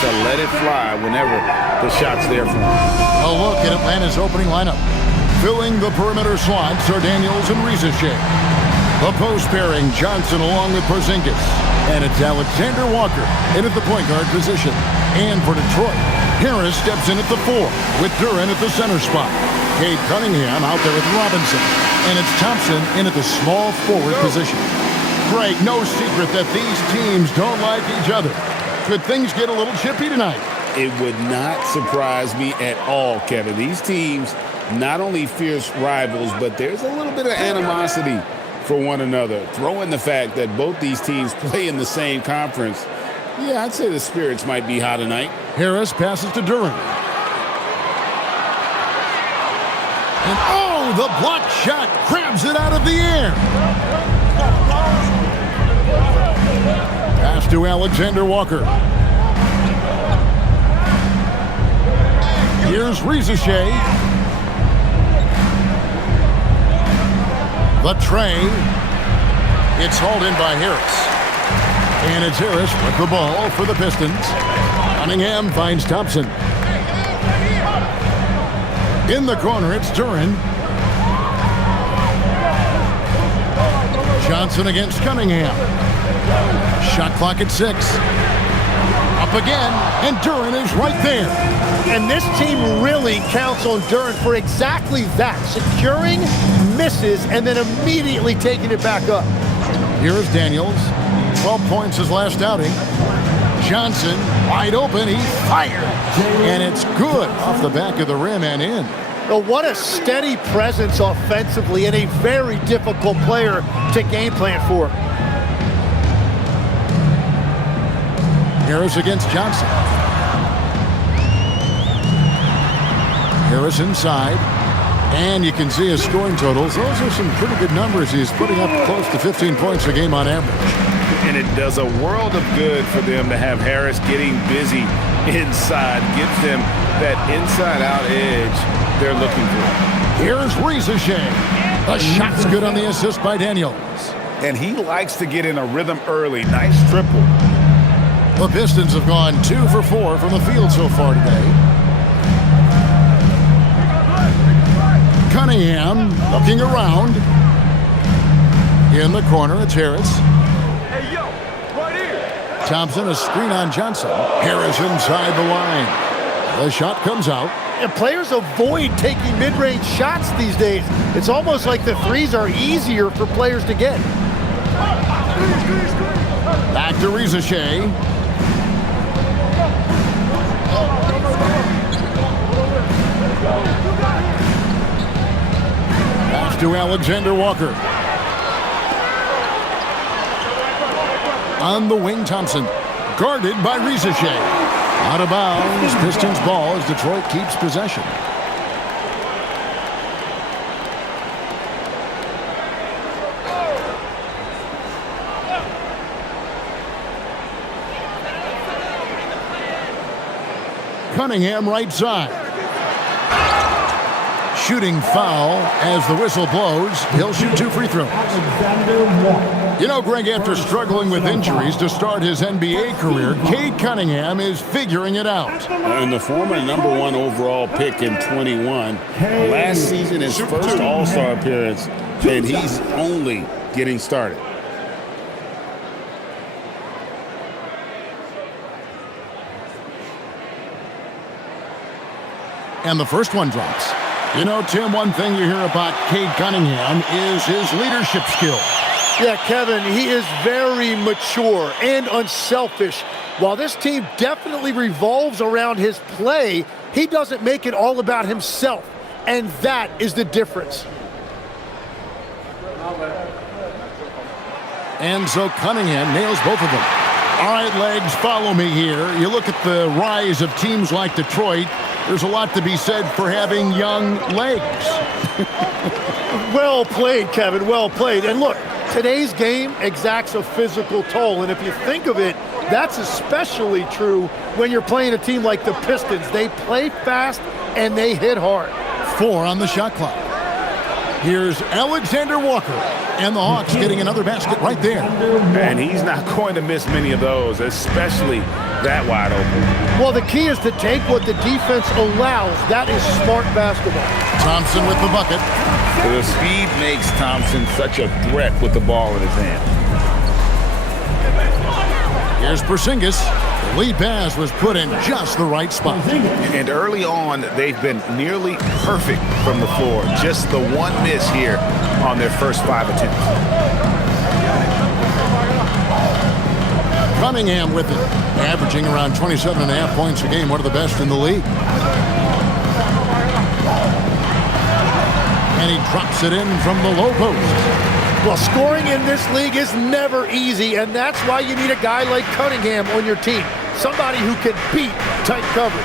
to let it fly whenever the shot's there for him. A look at Atlanta's opening lineup. Filling the perimeter slots are Daniels and Rizachet. The post pairing, Johnson along with Porzingis. And it's Alexander Walker in at the point guard position. And for Detroit, Harris steps in at the 4 with Duren at the center spot. Cade Cunningham out there with Robinson. And it's Thompson in at the small forward position. Greg, no secret that these teams don't like each other. Could things get a little chippy tonight? It would not surprise me at all, Kevin. These teams, not only fierce rivals, but there's a little bit of animosity for one another. Throw in the fact that both these teams play in the same conference. Yeah, I'd say the spirits might be high tonight. Harris passes to Duren. And oh, the block shot grabs it out of the air. Pass to Alexander Walker. Here's Rizachet. The tray. It's hauled in by Harris. And it's Harris with the ball for the Pistons. Cunningham finds Thompson. In the corner, it's Duren. Johnson against Cunningham. Shot clock at 6. Up again, and Duren is right there. And this team really counts on Duren for exactly that. Securing, misses, and then immediately taking it back up. Here's Daniels. 12 points his last outing. Johnson, wide open, he fired. And it's good off the back of the rim and in. Well, what a steady presence offensively and a very difficult player to game plan for. Harris against Johnson. Harris inside. And you can see his scoring totals. Those are some pretty good numbers. He's putting up close to 15 points a game on average. And it does a world of good for them to have Harris getting busy inside. Gives them that inside-out edge they're looking for. Here's Rizachet. The shot's good on the assist by Daniels. And he likes to get in a rhythm early. Nice triple. The Pistons have gone 2 for 4 from the field so far today. Cunningham looking around. In the corner, it's Harris. Hey, yo, right here. Thompson, a screen on Johnson. Harris inside the line. The shot comes out. And players avoid taking mid-range shots these days. It's almost like the threes are easier for players to get. Back to Rizachet. Pass to Alexander Walker. On the wing, Thompson. Guarded by Rizachet. Out of bounds. Pistons ball as Detroit keeps possession. Cunningham right side. Shooting foul as the whistle blows. He'll shoot 2 free throws. You know, Greg, after struggling with injuries to start his NBA career, Cade Cunningham is figuring it out. And the former #1 overall pick in 21. Last season, his first All-Star appearance, and he's only getting started. And the first one drops. You know, Tim, one thing you hear about Cade Cunningham is his leadership skills. Yeah, Kevin, he is very mature and unselfish. While this team definitely revolves around his play, he doesn't make it all about himself. And that is the difference. And so Cunningham nails both of them. All right, Legs, follow me here. You look at the rise of teams like Detroit. There's a lot to be said for having young legs. Well played, Kevin, well played. And look, today's game exacts a physical toll. And if you think of it, that's especially true when you're playing a team like the Pistons. They play fast and they hit hard. 4 on the shot clock. Here's Alexander Walker. And the Hawks getting another basket right there. And he's not going to miss many of those, especially that wide open. Well, the key is to take what the defense allows. That is smart basketball. Thompson with the bucket. The speed makes Thompson such a threat with the ball in his hand. Here's Porzingis. The lead pass was put in just the right spot. And early on, they've been nearly perfect from the floor. Just the one miss here on their first 5 attempts. Cunningham with it, averaging around 27.5 points a game, one of the best in the league. And he drops it in from the low post. Well, scoring in this league is never easy, and that's why you need a guy like Cunningham on your team. Somebody who can beat tight coverage.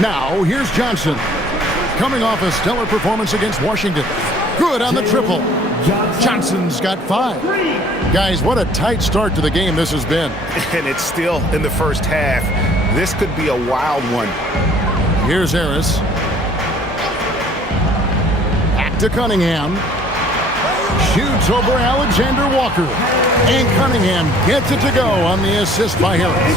Now, here's Johnson. Coming off a stellar performance against Washington. Good on the triple. Johnson's got 5. Guys, what a tight start to the game this has been. And it's still in the first half. This could be a wild one. Here's Harris. Back to Cunningham. Shoots over Alexander Walker. And Cunningham gets it to go on the assist by Harris.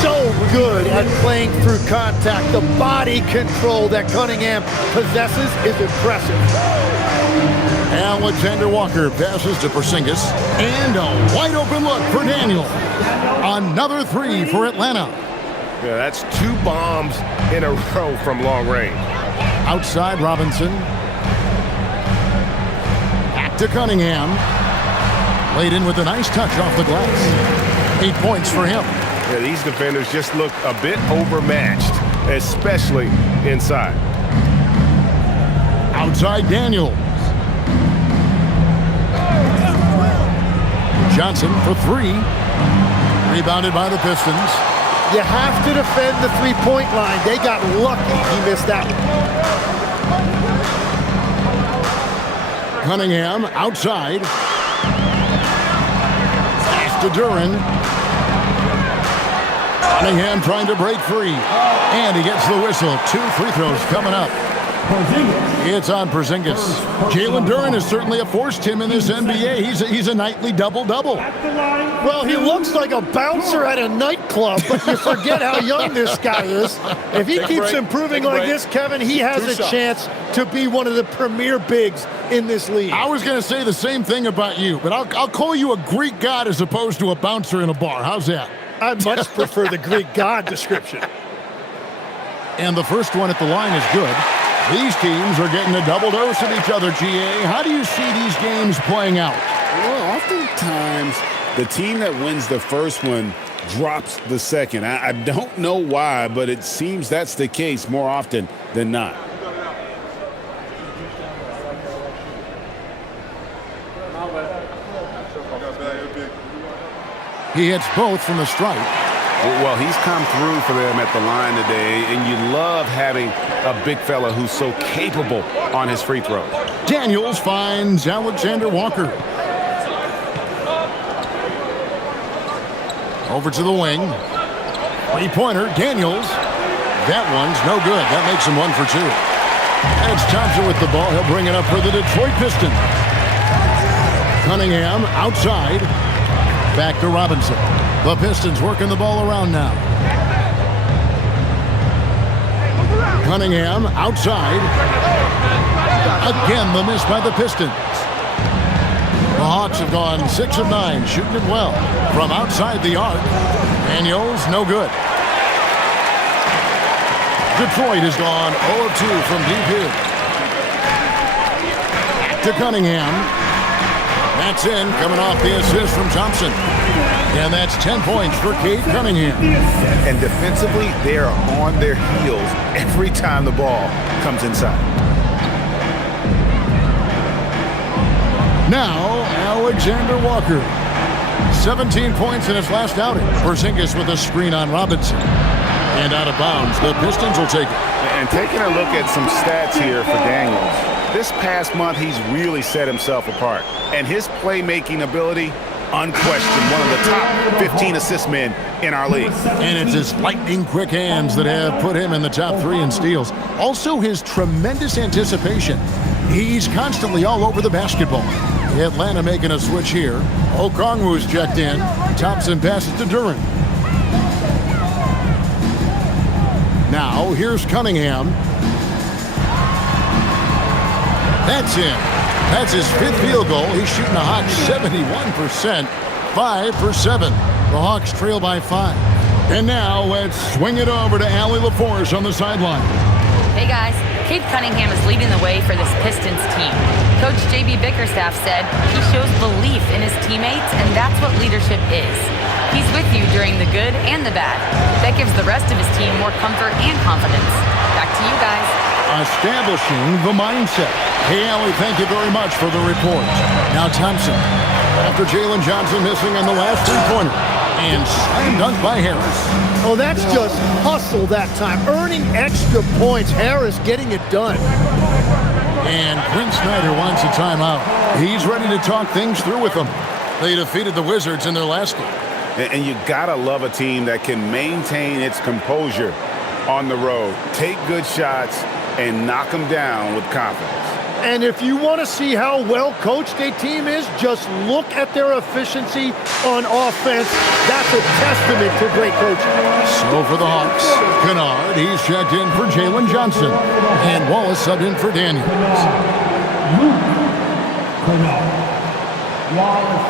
So good at playing through contact. The body control that Cunningham possesses is impressive. Alexander Walker passes to Porzingis. And a wide open look for Daniel. Another 3 for Atlanta. Yeah, that's 2 bombs in a row from long range. Outside Robinson. Back to Cunningham. Laid in with a nice touch off the glass. 8 points for him. Yeah, these defenders just look a bit overmatched, especially inside. Outside Daniels. Johnson for 3. Rebounded by the Pistons. You have to defend the three-point line. They got lucky he missed that one. Cunningham outside. Pass to Duran. Cunningham trying to break free. And he gets the whistle. 2 free throws coming up. It's on Porzingis. Jalen Duran has certainly forced him in this NBA. He's a nightly double-double. Well, he looks like a bouncer at a nightclub, but you forget how young this guy is. If he keeps improving like this, Kevin, he has a chance to be one of the premier bigs in this league. I was going to say the same thing about you, but I'll call you a Greek god as opposed to a bouncer in a bar. How's that? I much prefer the Greek god description. And the first one at the line is good. These teams are getting a double dose of each other, GA. How do you see these games playing out? Well, oftentimes the team that wins the first one drops the second. I don't know why, but it seems that's the case more often than not. He hits both from the stripe. Well, he's come through for them at the line today, and you love having a big fella who's so capable on his free throws. Daniels finds Alexander Walker. Over to the wing. Three-pointer, Daniels. That one's no good. That makes him 1 for 2. And it's Thompson with the ball. He'll bring it up for the Detroit Pistons. Cunningham outside. Back to Robinson. The Pistons working the ball around now. Cunningham outside. Again, the miss by the Pistons. The Hawks have gone 6 of 9, shooting it well from outside the arc. Daniels, no good. Detroit has gone 0 of 2 from deep here. Back to Cunningham. That's in, coming off the assist from Thompson. And that's 10 points for Cade Cunningham. And defensively, they are on their heels every time the ball comes inside. Now, Alexander Walker. 17 points in his last outing. Porzingis with a screen on Robinson. And out of bounds, the Pistons will take it. And taking a look at some stats here for Daniels. This past month, he's really set himself apart. And his playmaking ability, unquestioned, one of the top 15 assist men in our league. And it's his lightning-quick hands that have put him in the top 3 in steals. Also, his tremendous anticipation. He's constantly all over the basketball. Atlanta making a switch here. Okongwu's checked in. Thompson passes to Duran. Now here's Cunningham. That's in. That's his 5th field goal. He's shooting a hot 71%. 5 for 7. The Hawks trail by 5. And now let's swing it over to Allie LaForce on the sideline. Hey guys, Cade Cunningham is leading the way for this Pistons team. Coach J.B. Bickerstaff said he shows belief in his teammates, and that's what leadership is. He's with you during the good and the bad. That gives the rest of his team more comfort and confidence. Back to you guys. Establishing the mindset. Hey, Allie, thank you very much for the report. Now Thompson. After Jalen Johnson missing on the last three-pointer. And slam dunk by Harris. Oh, that's just hustle that time. Earning extra points. Harris getting it done. And Quinn Snyder wants a timeout. He's ready to talk things through with them. They defeated the Wizards in their last game. And you gotta love a team that can maintain its composure on the road. Take good shots and knock them down with confidence. And if you want to see how well coached a team is, just look at their efficiency on offense. That's a testament to great coaching. So for the Hawks, Kennard, he's checked in for Jalen Johnson. And Wallace subbed in for Daniels. Wallace.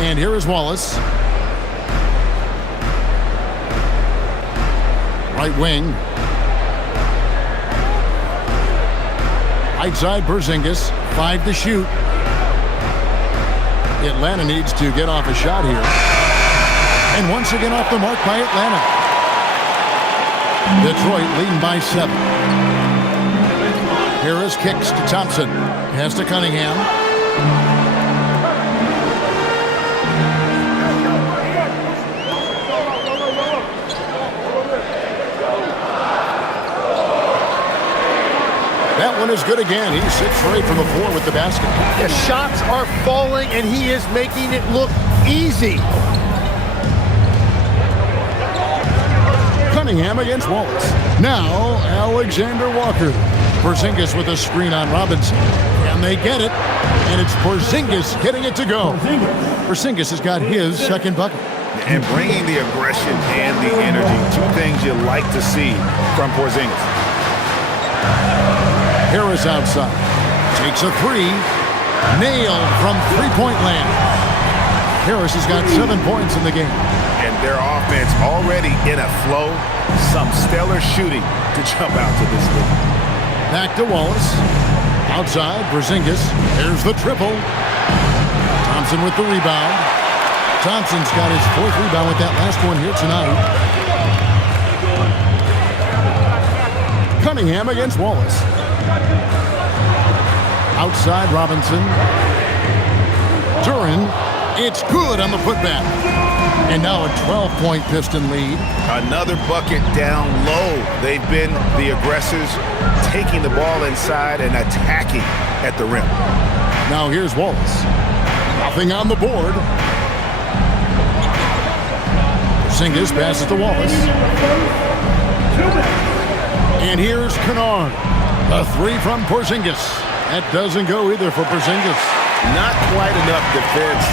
And here is Wallace. Right wing. Right side, Porzingis. 5 to shoot. Atlanta needs to get off a shot here. And once again off the mark by Atlanta. Detroit leading by 7. Harris kicks to Thompson. Pass to Cunningham. That one is good again. He's 6 for 8 from the floor with the basket. The shots are falling, and he is making it look easy. Cunningham against Wallace. Now, Alexander Walker. Porzingis with a screen on Robinson. And they get it. And it's Porzingis getting it to go. Porzingis has got his second bucket. And bringing the aggression and the energy. 2 things you like to see from Porzingis. Harris outside. Takes a 3. Nailed from three-point land. Harris has got 7 points in the game. And their offense already in a flow. Some stellar shooting to jump out to this league. Back to Wallace. Outside, Porzingis. There's the triple. Thompson with the rebound. Thompson's got his 4th rebound with that last one here tonight. Cunningham against Wallace. Outside, Robinson. Duran. It's good on the putback. And now a 12-point Piston lead. Another bucket down low. They've been the aggressors, taking the ball inside and attacking at the rim. Now here's Wallace. Nothing on the board. Porzingis passes to Wallace. And here's Kennard. A 3 from Porzingis. That doesn't go either for Porzingis. Not quite enough defense.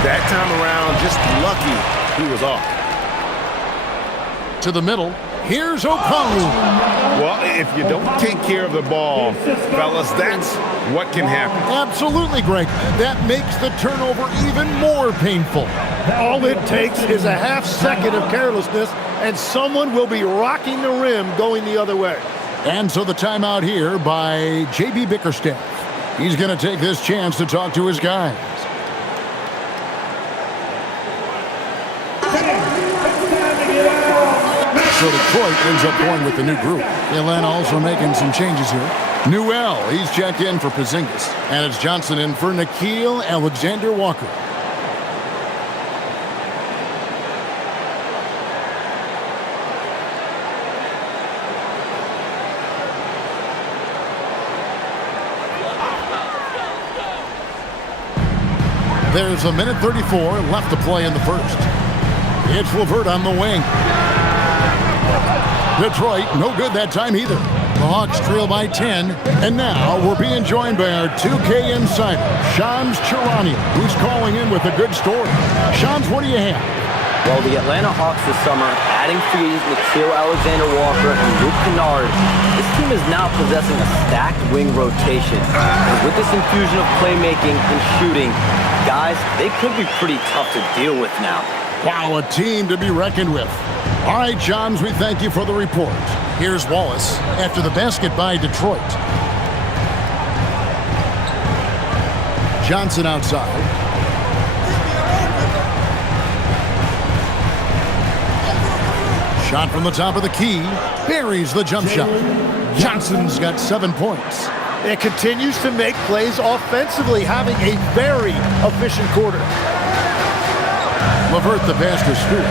That time around, just lucky he was off. To the middle. Here's Okongwu. Well, if you don't take care of the ball, fellas, that's what can happen. Absolutely, Greg. That makes the turnover even more painful. All it takes is a half second of carelessness, and someone will be rocking the rim going the other way. And so the timeout here by J.B. Bickerstaff. He's going to take this chance to talk to his guys. So Detroit ends up going with the new group. Atlanta also making some changes here. Newell, he's checked in for Porzingis. And it's Johnson in for Nickeil Alexander-Walker. There's a minute 34 left to play in the first. It's LeVert on the wing. Detroit, no good that time either. The Hawks trail by 10, and now we're being joined by our 2K insider, Shams Charania, who's calling in with a good story. Shams, what do you have? Well, the Atlanta Hawks this summer, adding free agents Nickeil Alexander-Walker and Luke Kennard, this team is now possessing a stacked wing rotation. And with this infusion of playmaking and shooting, guys, they could be pretty tough to deal with now. Wow, a team to be reckoned with. All right, Shams, we thank you for the report. Here's Wallace after the basket by Detroit. Johnson outside. Shot from the top of the key. Buries the jump shot. Johnson's got 7 points. It continues to make plays offensively, having a very efficient quarter. LeVert the pass to Stewart.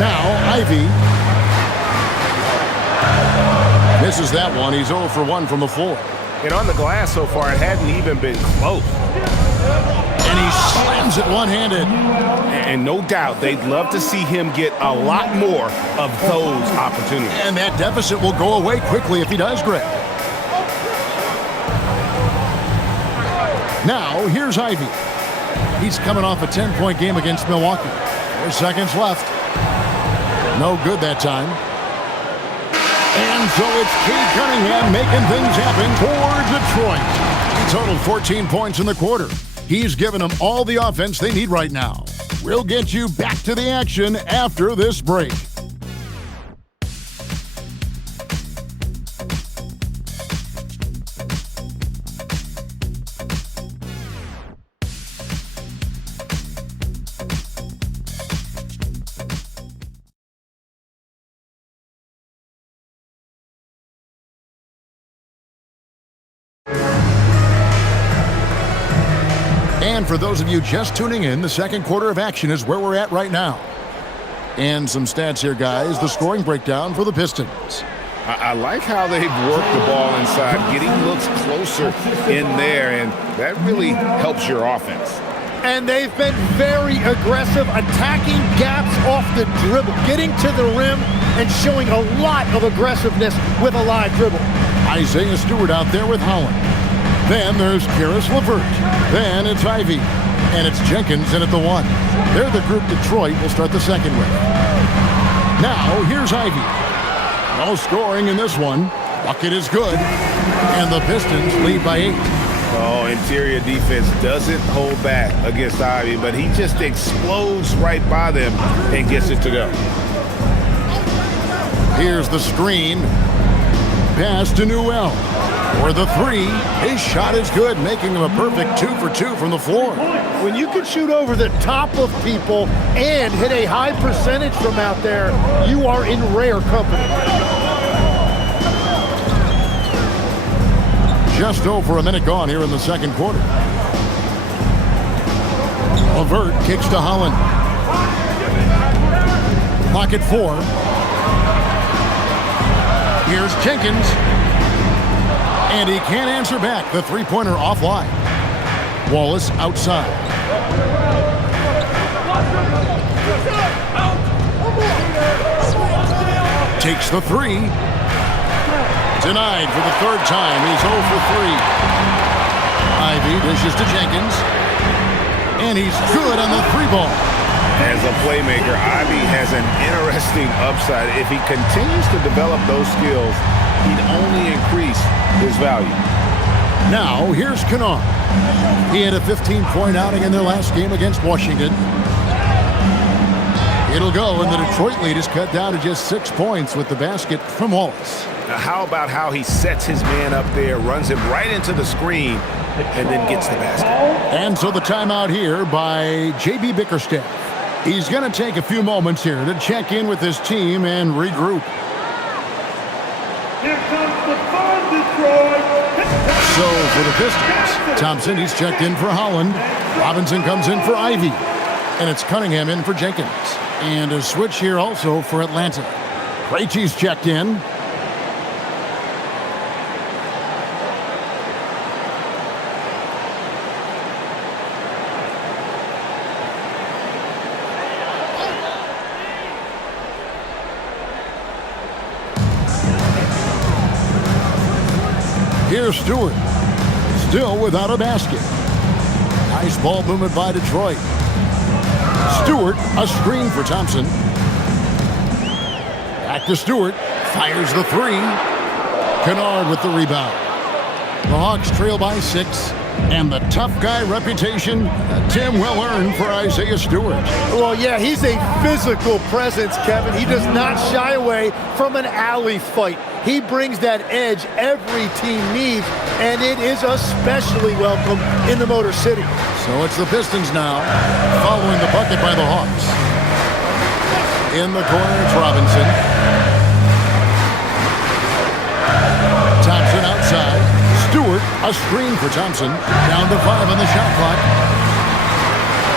Now Ivy. Misses that one. He's 0 for 1 from the floor. And on the glass so far, it hadn't even been close. And he slams it one-handed. And no doubt, they'd love to see him get a lot more of those opportunities. And that deficit will go away quickly if he does, Greg. Now, here's Ivy. He's coming off a 10-point game against Milwaukee. 4 seconds left. No good that time. And so it's Cade Cunningham making things happen for Detroit. He totaled 14 points in the quarter. He's given them all the offense they need right now. We'll get you back to the action after this break. And for those of you just tuning in, the second quarter of action is where we're at right now. And some stats here, guys. The scoring breakdown for the Pistons. I like how they've worked the ball inside, getting looks closer in there, and that really helps your offense. And they've been very aggressive, attacking gaps off the dribble, getting to the rim, and showing a lot of aggressiveness with a live dribble. Isaiah Stewart out there with Holland. Then there's Karis LeVert. Then it's Ivy. And it's Jenkins in at the 1. They're the group Detroit will start the second with. Now, here's Ivy. No scoring in this one. Bucket is good. And the Pistons lead by 8. Oh, interior defense doesn't hold back against Ivy, but he just explodes right by them and gets it to go. Here's the screen. Pass to Newell. For the 3, his shot is good, making him a perfect 2 for 2 from the floor. When you can shoot over the top of people and hit a high percentage from out there, you are in rare company. Just over a minute gone here in the second quarter. LeVert kicks to Holland. Pocket 4. Here's Jenkins. And he can't answer back. The three-pointer offline. Wallace outside. Takes the 3. Denied for the third time. He's 0 for 3. Ivy dishes to Jenkins. And he's good on the 3 ball. As a playmaker, Ivy has an interesting upside. If he continues to develop those skills, he'd only increase his value. Now, here's Kennard. He had a 15-point outing in their last game against Washington. It'll go, and the Detroit lead is cut down to just 6 points with the basket from Wallace. Now, how about how he sets his man up there, runs him right into the screen, and then gets the basket? And so the timeout here by J.B. Bickerstaff. He's going to take a few moments here to check in with his team and regroup. Here comes the fun, Detroit. So for the Pistons, Thompson, he's checked in for Holland. Robinson comes in for Ivy. And it's Cunningham in for Jenkins. And a switch here also for Atlanta. Krejci's checked in. Here's Stewart. Still without a basket. Nice ball movement by Detroit. Stewart, a screen for Thompson. Back to Stewart. Fires the three. Kennard with the rebound. The Hawks trail by 6. And the tough guy reputation, Tim, well earned for Isaiah Stewart. Well, yeah, he's a physical presence, Kevin. He does not shy away from an alley fight. He brings that edge every team needs, and it is especially welcome in the Motor City. So it's the Pistons now, following the bucket by the Hawks. In the corner, it's Robinson. Thompson outside. Stewart, a screen for Thompson. Down to 5 on the shot clock.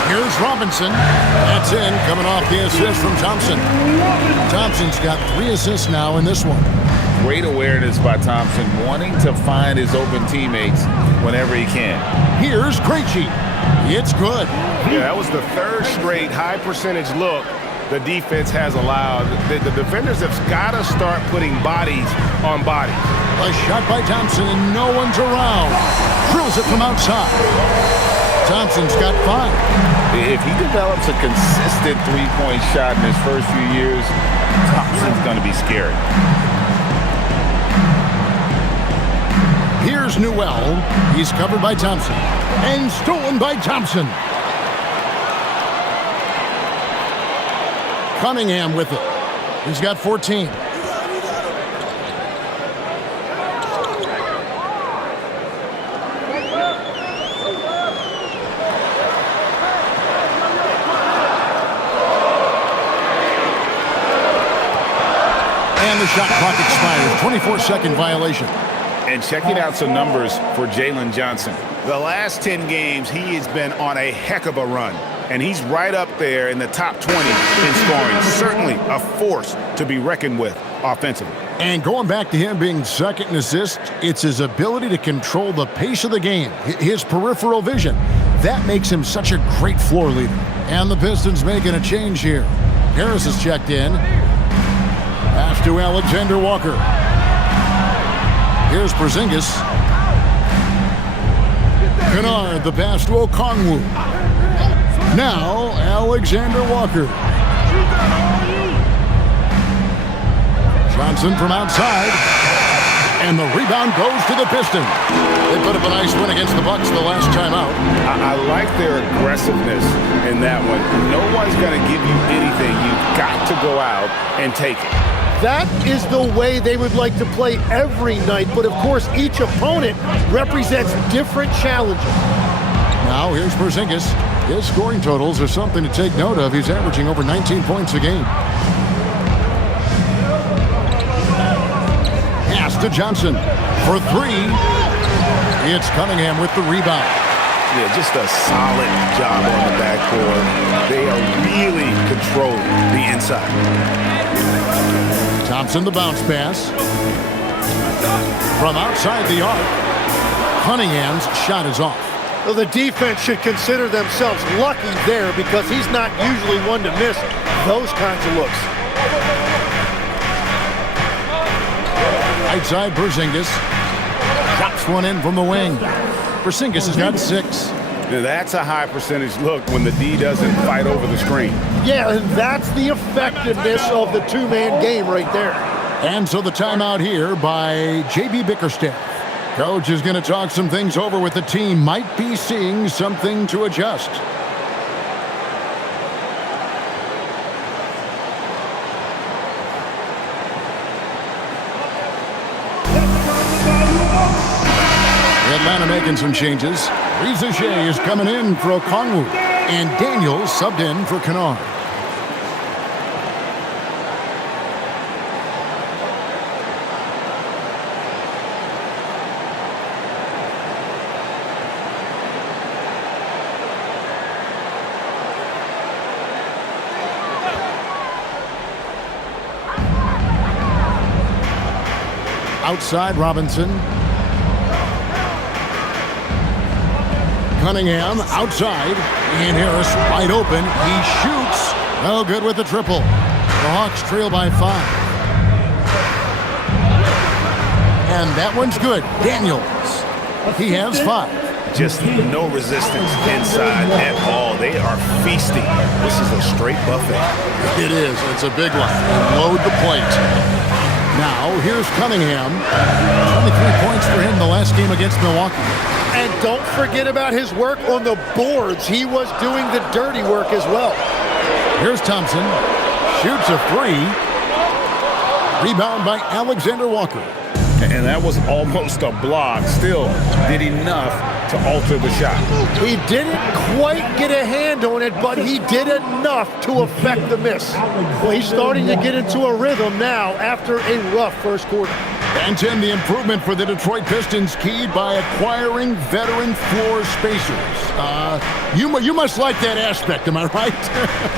Here's Robinson. That's in, coming off the assist from Thompson. Thompson's got 3 assists now in this one. Great awareness by Thompson, wanting to find his open teammates whenever he can. Here's Krejci. It's good. Yeah, that was the 3rd straight high percentage look the defense has allowed. The defenders have got to start putting bodies on bodies. A shot by Thompson, and no one's around. Drills it from outside. Thompson's got 5. If he develops a consistent three-point shot in his first few years, Thompson's going to be scary. Here's Newell. He's covered by Thompson. And stolen by Thompson. Cunningham with it. He's got 14. And the shot clock expires. 24-second violation. And checking out some numbers for Jalen Johnson. The last 10 games, he has been on a heck of a run. And he's right up there in the top 20 in scoring. Certainly a force to be reckoned with offensively. And going back to him being second in assists, it's his ability to control the pace of the game, his peripheral vision. That makes him such a great floor leader. And the Pistons making a change here. Harris is checked in. Pass to Alexander Walker. Here's Porzingis. Kennard, the pass to Okongwu. Now, Alexander Walker. Johnson from outside. And the rebound goes to the Pistons. They put up a nice win against the Bucks the last time out. I like their aggressiveness in that one. No one's going to give you anything. You've got to go out and take it. That is the way they would like to play every night, but of course each opponent represents different challenges. Now here's Porzingis. His scoring totals are something to take note of. He's averaging over 19 points a game. Pass to Johnson for 3. It's Cunningham with the rebound. Yeah, just a solid job on the backcourt. They are really controlling the inside. Thompson the bounce pass. From outside the arc, Cunningham's shot is off. Well, the defense should consider themselves lucky there because he's not usually one to miss those kinds of looks. Right side, Porzingis. Drops one in from the wing. Porzingis has got 6. Now, that's a high percentage look when the D doesn't fight over the screen. Yeah, and that's the effectiveness of the two-man game right there. And so the timeout here by J.B. Bickerstaff. Coach is going to talk some things over with the team. Might be seeing something to adjust. Atlanta making some changes. Rizachet is coming in for Okongwu. And Daniels subbed in for Kennard. Outside, Robinson. Cunningham outside. Ian Harris wide open. He shoots. No good with the triple. The Hawks trail by 5. And that one's good. Daniels. He has 5. Just no resistance inside at all. They are feasting. This is a straight buffet. It is. It's a big one. Load the plate. Now, here's Cunningham. 23 points for him the last game against Milwaukee. And don't forget about his work on the boards. He was doing the dirty work as well. Here's Thompson. Shoots a 3. Rebound by Alexander Walker. And that was almost a block. Still did enough to alter the shot. He didn't quite get a hand on it, but he did enough to affect the miss. Well, he's starting to get into a rhythm now after a rough first quarter. And Tim, the improvement for the Detroit Pistons keyed by acquiring veteran floor spacers. You must like that aspect, am I right?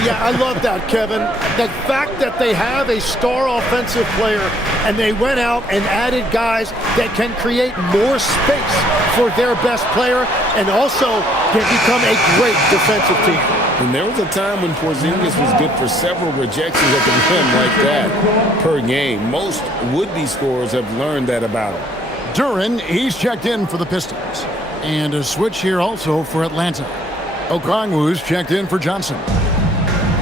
Yeah, I love that, Kevin. The fact that they have a star offensive player and they went out and added guys that can create more space for their best player and also can become a great defensive team. And there was a time when Porzingis was good for several rejections at the rim like that per game. Most would-be scorers have learned that about him. Duren, he's checked in for the Pistons. And a switch here also for Atlanta. Okongwu's checked in for Johnson.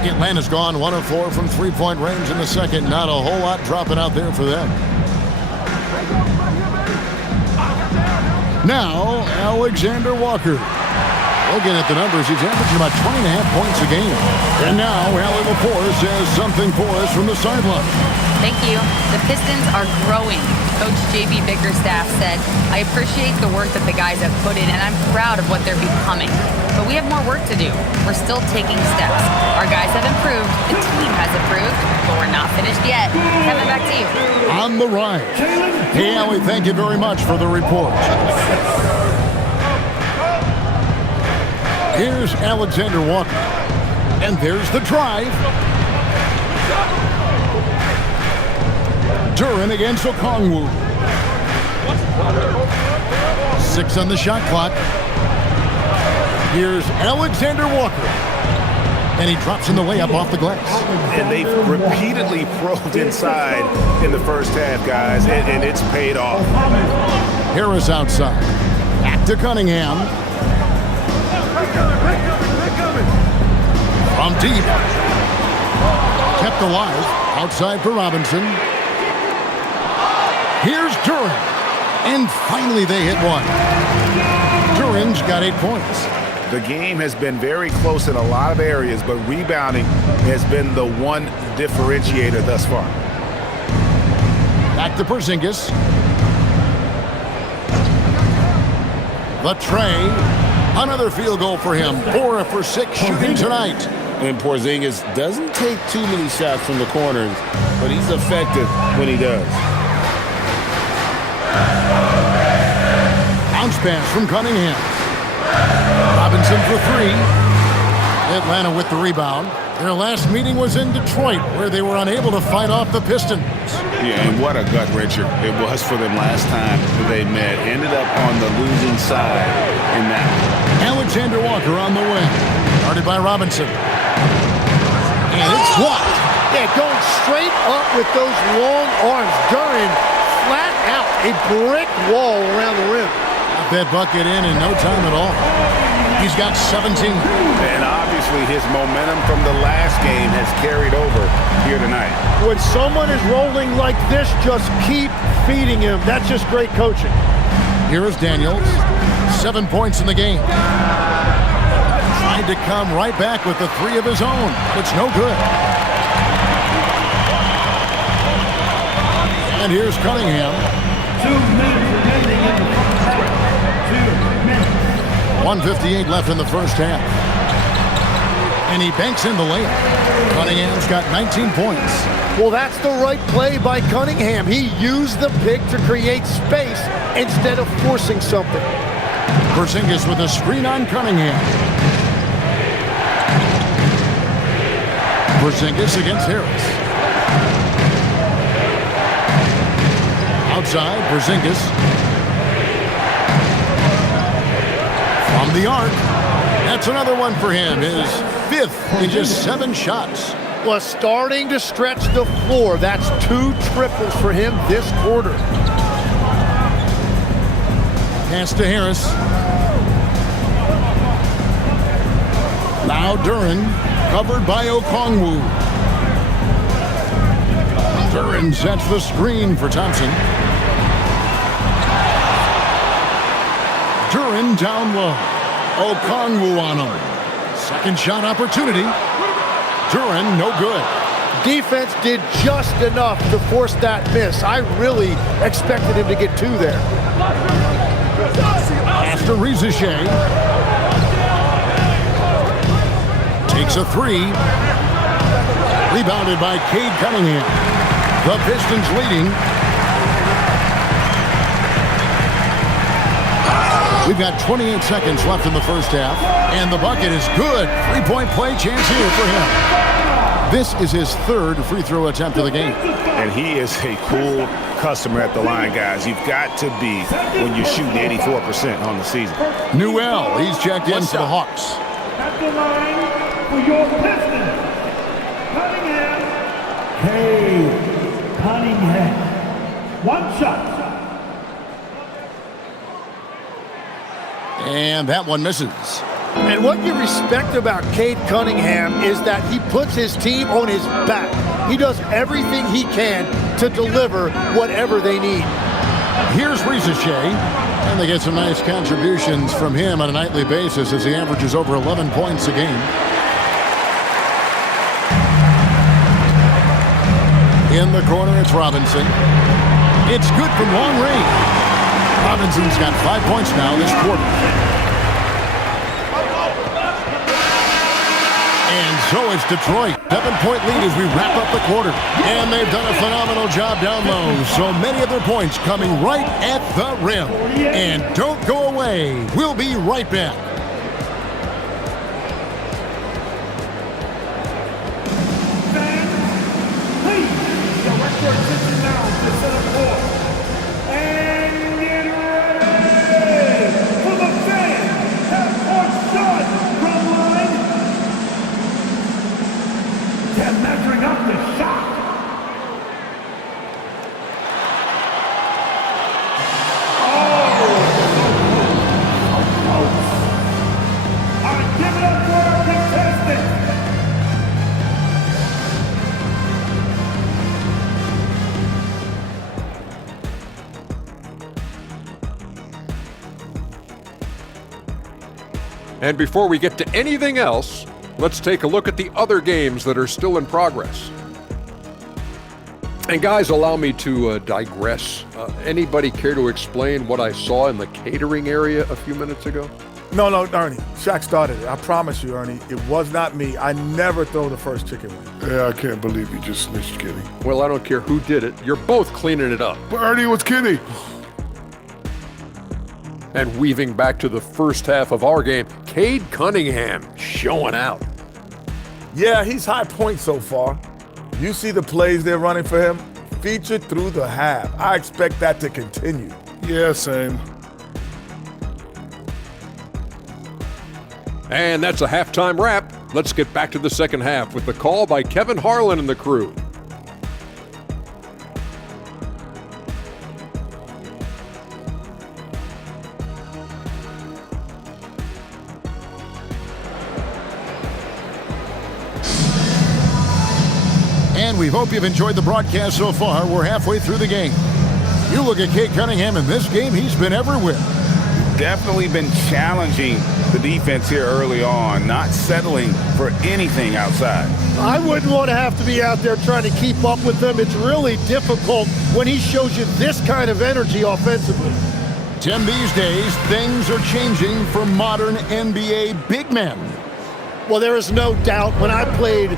Atlanta's gone 1 of 4 from three-point range in the second. Not a whole lot dropping out there for them. Now, Alexander Walker. Looking at the numbers, he's averaging about 20.5 points a game. And now, Allie LaForce says something for us from the sideline. Thank you. The Pistons are growing. Coach JB Bickerstaff said, I appreciate the work that the guys have put in, and I'm proud of what they're becoming. But we have more work to do. We're still taking steps. Our guys have improved. The team has improved, but we're not finished yet. Kevin, back to you. On the rise. Hey, Allie, thank you very much for the report. Here's Alexander Walker. And there's the drive. Duren against Okongwu. 6 on the shot clock. Here's Alexander Walker. And he drops in the layup off the glass. And they've repeatedly probed inside in the first half, guys, and it's paid off. Harris outside. Back to Cunningham. From deep. Kept alive. Outside for Robinson. Here's Duren. And finally they hit one. Duren's got 8 points. The game has been very close in a lot of areas, but rebounding has been the one differentiator thus far. Back to Porzingis. The tray. Another field goal for him. 4 for 6 shooting tonight. And Porzingis doesn't take too many shots from the corners, but he's effective when he does. Bounce pass from Cunningham. Robinson for 3. Atlanta with the rebound. Their last meeting was in Detroit, where they were unable to fight off the Pistons. Yeah, and what a gut-wrencher it was for them last time they met. Ended up on the losing side in that one. Alexander Walker on the wing. Guarded by Robinson. And it's blocked. Yeah, going straight up with those long arms. Duren flat out. A brick wall around the rim. That bucket in no time at all. He's got 17. And obviously his momentum from the last game has carried over here tonight. When someone is rolling like this, just keep feeding him. That's just great coaching. Here is Daniels. 7 points in the game. Tried to come right back with the 3 of his own. It's no good. And here's Cunningham. 2 minutes remaining in the first half. 2 minutes. 1:58 left in the first half. And he banks in the layup. Cunningham's got 19 points. Well, that's the right play by Cunningham. He used the pick to create space instead of forcing something. Porzingis with a screen on Cunningham. Porzingis against Harris. Outside, Porzingis. From the arc. That's another one for him. His 5th in just 7 shots. Was starting to stretch the floor. That's 2 triples for him this quarter. Pass to Harris. Now Duren, covered by Okongwu. Duren sets the screen for Thompson. Duren down low. Okongwu on him. Second shot opportunity. Duren, no good. Defense did just enough to force that miss. I really expected him to get two there. After Rizichet. Takes a three. Rebounded by Cade Cunningham. The Pistons leading. We've got 28 seconds left in the first half. And the bucket is good. Three-point play chance here for him. This is his third free throw attempt of the game. And he is a cool customer at the line, guys. You've got to be when you're shooting 84% on the season. Newell, he's checked in for the Hawks. At the line for your Pistons, Cunningham. Hey, Cunningham. One shot. And that one misses. And what you respect about Cade Cunningham is that he puts his team on his back. He does everything he can to deliver whatever they need. Here's Rizichet. And they get some nice contributions from him on a nightly basis as he averages over 11 points a game. In the corner, it's Robinson. It's good from long range. Robinson's got 5 points now this quarter. And so it's Detroit. 7-point lead as we wrap up the quarter. And they've done a phenomenal job down low. So many of their points coming right at the rim. And don't go away. We'll be right back. Please, direct your attention now to center court. And get ready for the fan. Half-court shot from line. They're measuring up the shot. Oh, so close. All right, give it up for our contestants. And before we get to anything else, let's take a look at the other games that are still in progress. And guys, allow me to digress. Anybody care to explain what I saw in the catering area a few minutes ago? No, Ernie. Shaq started it. I promise you, Ernie. It was not me. I never throw the first chicken wing. Yeah, I can't believe you just snitched Kenny. Well, I don't care who did it. You're both cleaning it up. But Ernie was Kenny. And weaving back to the first half of our game, Cade Cunningham showing out. Yeah, he's high point so far. You see the plays they're running for him? Featured through the half. I expect that to continue. Yeah, same. And that's a halftime wrap. Let's get back to the second half with the call by Kevin Harlan and the crew. And we hope you've enjoyed the broadcast so far. We're halfway through the game. You look at Cade Cunningham in this game, he's been everywhere. Definitely been challenging the defense here early on, not settling for anything outside. I wouldn't want to have to be out there trying to keep up with them. It's really difficult when he shows you this kind of energy offensively. Tim, these days, things are changing for modern NBA big men. Well, there is no doubt when I played,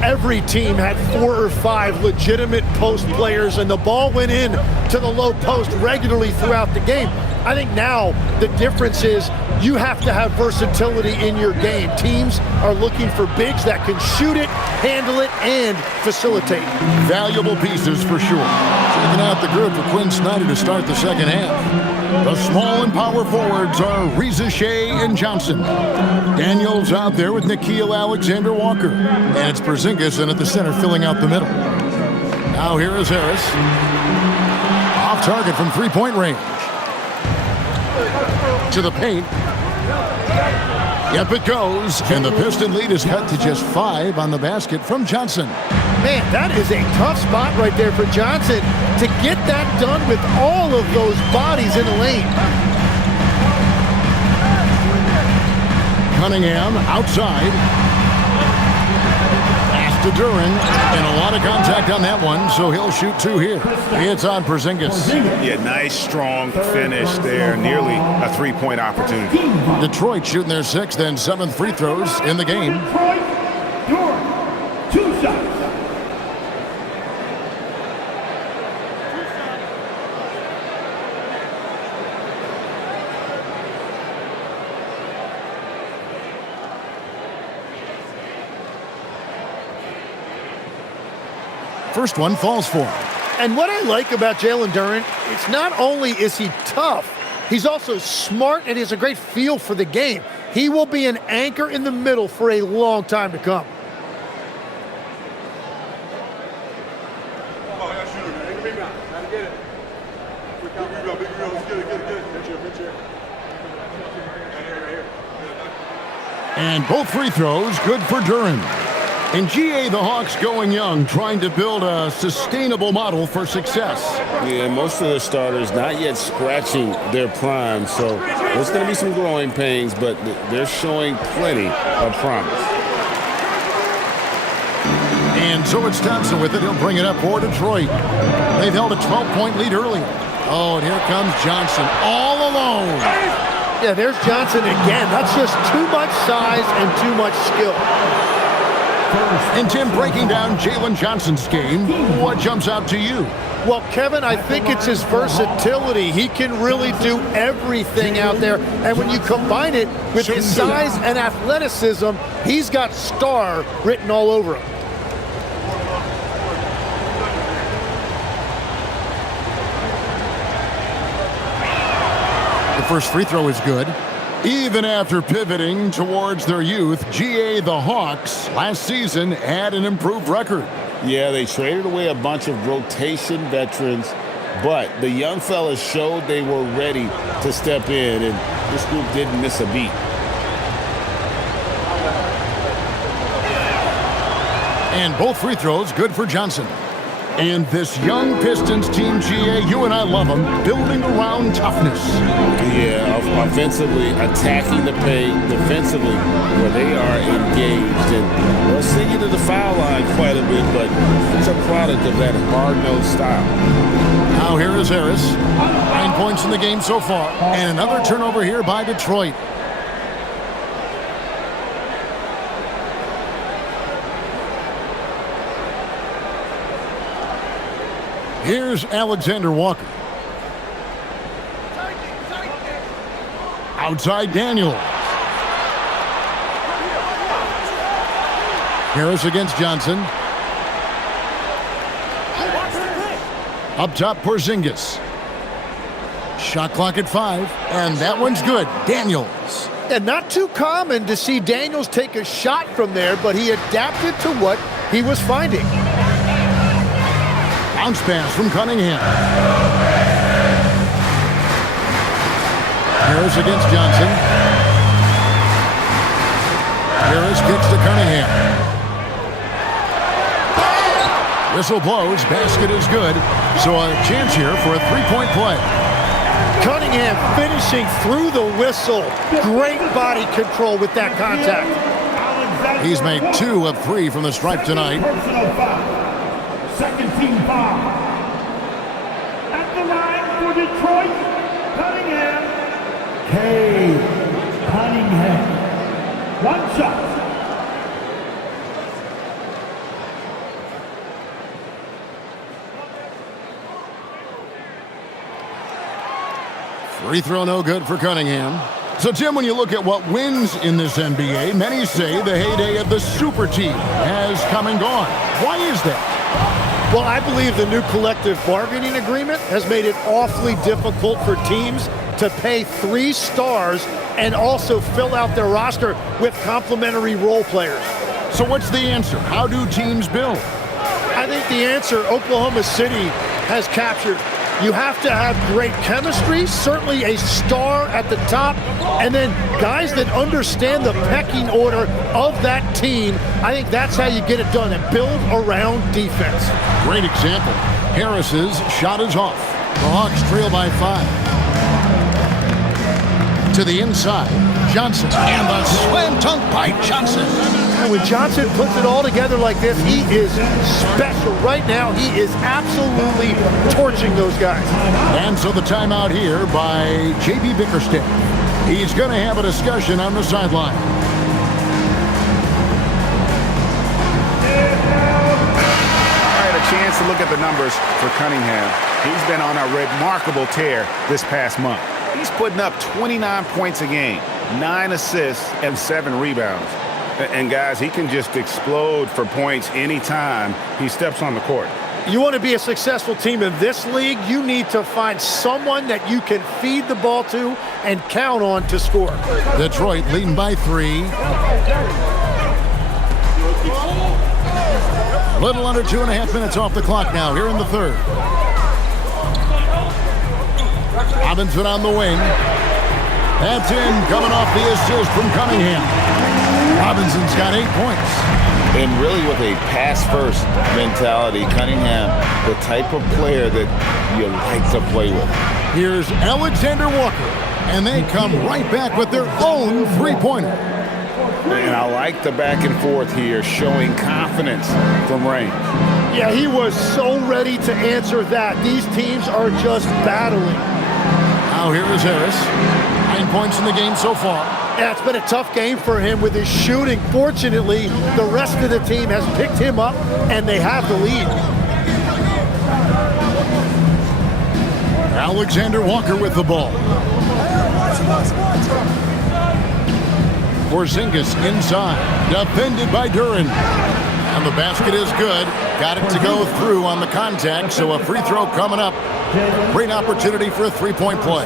every team had 4 or 5 legitimate post players, and the ball went in to the low post regularly throughout the game. I think now the difference is you have to have versatility in your game. Teams are looking for bigs that can shoot it, handle it, and facilitate. Valuable pieces for sure. Checking out the group for Quinn Snyder to start the second half. The small and power forwards are Rizichet and Johnson. Daniels out there with Nickeil Alexander-Walker. And it's Porzingis in at the center filling out the middle. Now here is Harris. Off target from three-point range. To the paint. Yep, it goes. And the Piston lead is cut to just 5 on the basket from Johnson. Man, that is a tough spot right there for Johnson to get that done with all of those bodies in the lane. Cunningham outside. Pass to Duran. And a lot of contact on that one, so he'll shoot 2 here. It's on Porzingis. Yeah, nice, strong finish there. Nearly a three-point opportunity. Detroit shooting their 6th and 7th free throws in the game. Detroit, Duran, 2 shots. First one falls for him. And what I like about Jalen Duran, it's not only is he tough, he's also smart and he has a great feel for the game. He will be an anchor in the middle for a long time to come. And both free throws good for Duran. In GA, the Hawks going young, trying to build a sustainable model for success. Yeah, most of the starters not yet scratching their prime, so there's going to be some growing pains, but they're showing plenty of promise. And so it's Thompson with it. He'll bring it up for Detroit. They've held a 12-point lead earlier. Oh, and here comes Johnson all alone. Yeah, there's Johnson again. That's just too much size and too much skill. And Tim, breaking down Jalen Johnson's game, what jumps out to you? Well, Kevin, I think it's his versatility. He can really do everything out there. And when you combine it with his size and athleticism, he's got star written all over him. The first free throw is good. Even after pivoting towards their youth, GA the Hawks last season had an improved record. Yeah, they traded away a bunch of rotation veterans, but the young fellas showed they were ready to step in, and this group didn't miss a beat. And both free throws good for Johnson. And this young Pistons team, GA, you and I love them, building around toughness. Yeah, offensively, attacking the paint, defensively, where they are engaged. And they'll send you to the foul line quite a bit, but it's a product of that hard-nosed style. Now here is Harris. 9 points in the game so far. And another turnover here by Detroit. Here's Alexander Walker. Outside Daniels. Harris against Johnson. Up top, Porzingis. Shot clock at 5, and that one's good. Daniels. And not too common to see Daniels take a shot from there, but he adapted to what he was finding. Bounce pass from Cunningham. Harris against Johnson. Harris kicks to Cunningham. Whistle blows. Basket is good. So a chance here for a three-point play. Cunningham finishing through the whistle. Great body control with that contact. He's made 2 of 3 from the stripe tonight. Personal foul. Second team foul. At the line for Detroit, Cunningham. Cunningham. 1 shot. Free throw no good for Cunningham. So, Tim, when you look at what wins in this NBA, many say the heyday of the super team has come and gone. Why is that? Well, I believe the new collective bargaining agreement has made it awfully difficult for teams to pay 3 stars and also fill out their roster with complementary role players. So what's the answer? How do teams build? I think the answer Oklahoma City has captured. You have to have great chemistry, certainly a star at the top, and then guys that understand the pecking order of that team. I think that's how you get it done, and build around defense. Great example. Harris's shot is off. The Hawks trail by 5. To the inside, Johnson, and the slam dunk by Johnson. And when Johnson puts it all together like this, he is special. Right now, he is absolutely torching those guys. And so the timeout here by J.B. Bickerstaff. He's going to have a discussion on the sideline. All right, a chance to look at the numbers for Cunningham. He's been on a remarkable tear this past month. He's putting up 29 points a game, 9 assists, and 7 rebounds. And guys, he can just explode for points anytime he steps on the court. You want to be a successful team in this league, you need to find someone that you can feed the ball to and count on to score. Detroit leading by 3. A little under 2.5 minutes off the clock now here in the third. Robinson on the wing. That's in, coming off the assist from Cunningham. Robinson's got 8 points. And really with a pass-first mentality, Cunningham, the type of player that you like to play with. Here's Alexander Walker, and they come right back with their own three-pointer. And I like the back and forth here, showing confidence from range. Yeah, he was so ready to answer that. These teams are just battling. Now here is Harris. 9 points in the game so far. Yeah, it's been a tough game for him with his shooting. Fortunately, the rest of the team has picked him up, and they have the lead. Alexander Walker with the ball. Porzingis inside, defended by Duran. And the basket is good. Got it to go through on the contact, so a free throw coming up. Great opportunity for a three-point play.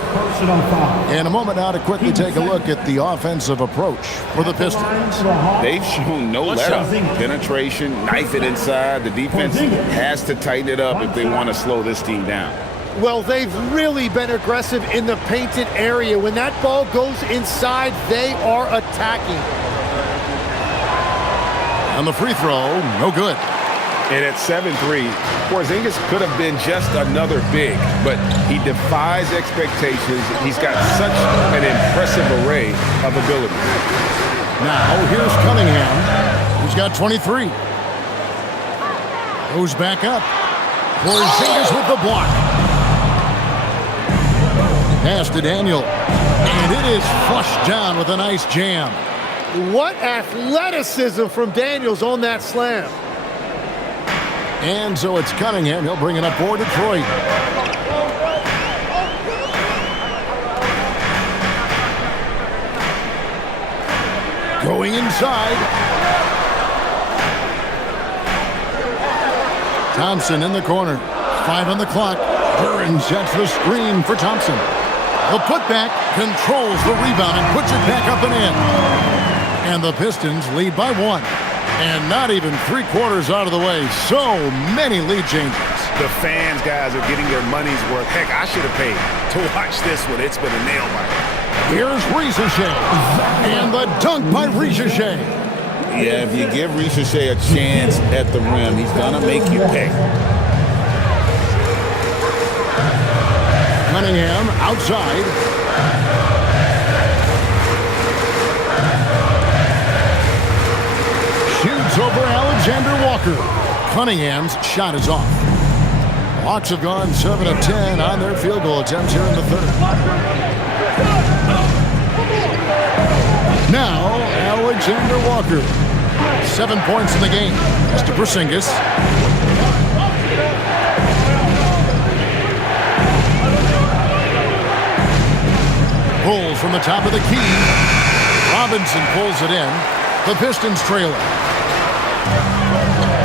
In a moment now to quickly take a look at the offensive approach for the Pistons. They've shown no let-up. Penetration, knife it inside. The defense has to tighten it up if they want to slow this team down. Well, they've really been aggressive in the painted area. When that ball goes inside, they are attacking. And the free throw, no good. And at 7-3, Porzingis could have been just another big, but he defies expectations. He's got such an impressive array of ability. Now, here's Cunningham. He's got 23. Goes back up. Porzingis with the block. Pass to Daniel. And it is flushed down with a nice jam. What athleticism from Daniels on that slam. And so it's Cunningham. He'll bring it up for Detroit. Going inside. Thompson in the corner. 5 on the clock. Duran sets the screen for Thompson. The putback controls the rebound and puts it back up and in. And the Pistons lead by 1. And not even 3/4 out of the way. So many lead changes. The fans, guys, are getting their money's worth. Heck, I should have paid to watch this one. It's been a nail biter. Here's Ricochet. And the dunk by Ricochet. Yeah, if you give Ricochet a chance at the rim, he's going to make you pay. Cunningham outside. Shoots over Alexander Walker. Cunningham's shot is off. The Hawks have gone 7 of 10 on their field goal attempts here in the third. Now, Alexander Walker. 7 points in the game. Mr. Porzingis. Pulls from the top of the key. Robinson pulls it in. The Pistons trail it.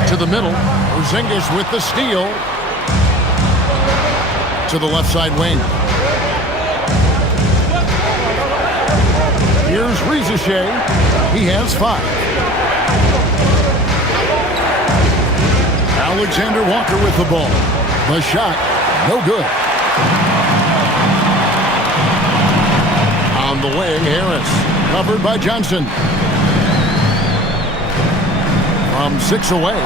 To the middle. Porzingis with the steal. To the left side wing. Here's Ricochet. He has 5. Alexander Walker with the ball. The shot, no good. On the wing, Harris. Covered by Johnson. From 6 away,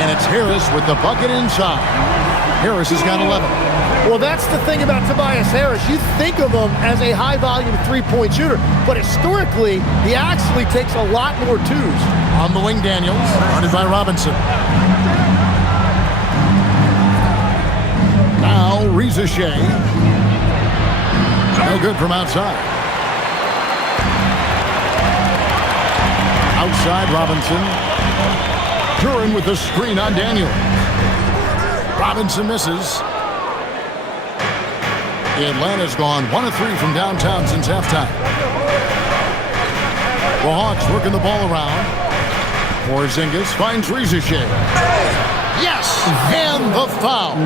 and it's Harris with the bucket inside. Harris has got 11. Well, that's the thing about Tobias Harris. You think of him as a high-volume three-point shooter, but historically, he actually takes a lot more twos. On the wing, Daniels, guarded by Robinson. Now, Reza Shea. No good from outside. Outside, Robinson. Duran with the screen on Daniel. Robinson misses. Atlanta's gone 1 of 3 from downtown since halftime. The Hawks working the ball around. Porzingis finds Reza Shea. Yes! And the foul.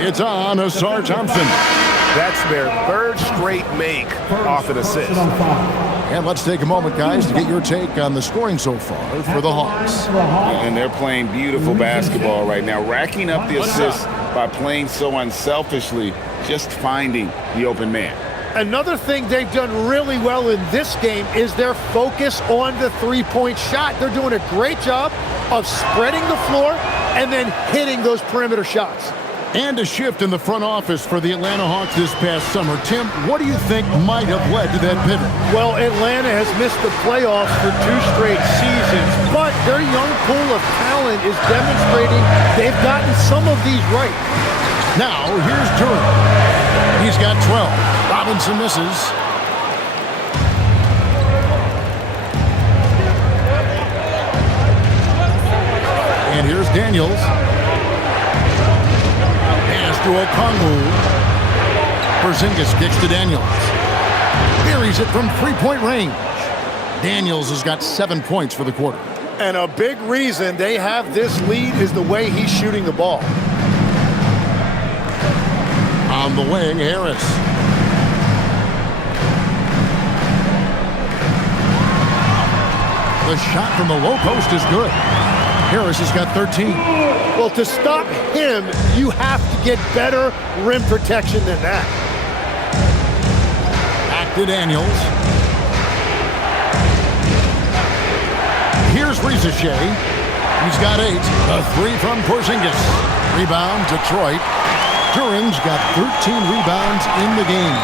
It's on Asar Thompson. That's their third straight make off an assist. And let's take a moment, guys, to get your take on the scoring so far for the Hawks. And they're playing beautiful basketball right now, racking up the assists by playing so unselfishly, just finding the open man. Another thing they've done really well in this game is their focus on the three-point shot. They're doing a great job of spreading the floor and then hitting those perimeter shots. And a shift in the front office for the Atlanta Hawks this past summer. Tim, what do you think might have led to that pivot? Well, Atlanta has missed the playoffs for 2 straight seasons, but their young pool of talent is demonstrating they've gotten some of these right. Now, here's Duran. He's got 12. Robinson misses. And here's Daniels. To Okongwu. Porzingis kicks to Daniels. Buries it from 3-point range. Daniels has got 7 points for the quarter. And a big reason they have this lead is the way he's shooting the ball. On the wing, Harris. The shot from the low post is good. Harris has got 13. Well, to stop him, you have to get better rim protection than that. Back to Daniels. Here's Reza Shea. He's got 8. A 3 from Porzingis. Rebound, Detroit. Duran's got 13 rebounds in the game.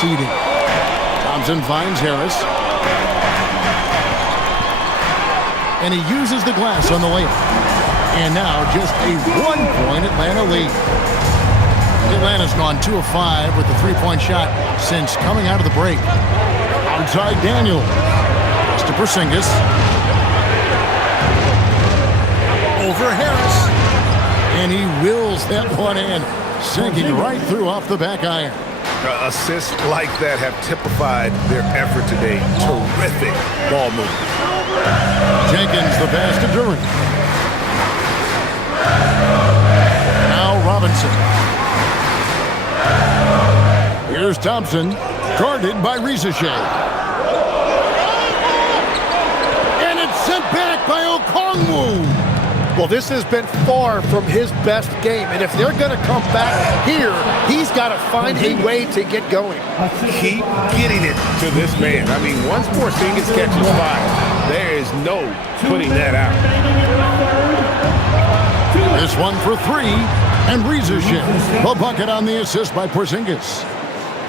Seeding. Thompson finds Harris. And he uses the glass on the layup. And now just a 1-point Atlanta lead. Atlanta's gone 2 of 5 with the 3-point shot since coming out of the break. Outside Daniel. Pass to Porzingis. Over Harris. And he wills that one in, sinking right through off the back iron. Assists like that have typified their effort today. Terrific ball movement. Jenkins the pass to Duran. Now Robinson. Here's Thompson, guarded by Reza Shea. And it's sent back by Okongwu. Well, this has been far from his best game, and if they're going to come back here, he's got to find a way to get going. Keep getting it to this man. I mean, once Porzingis catches fire, there is no putting that out. This one for 3, and Reza Shea, the bucket on the assist by Porzingis.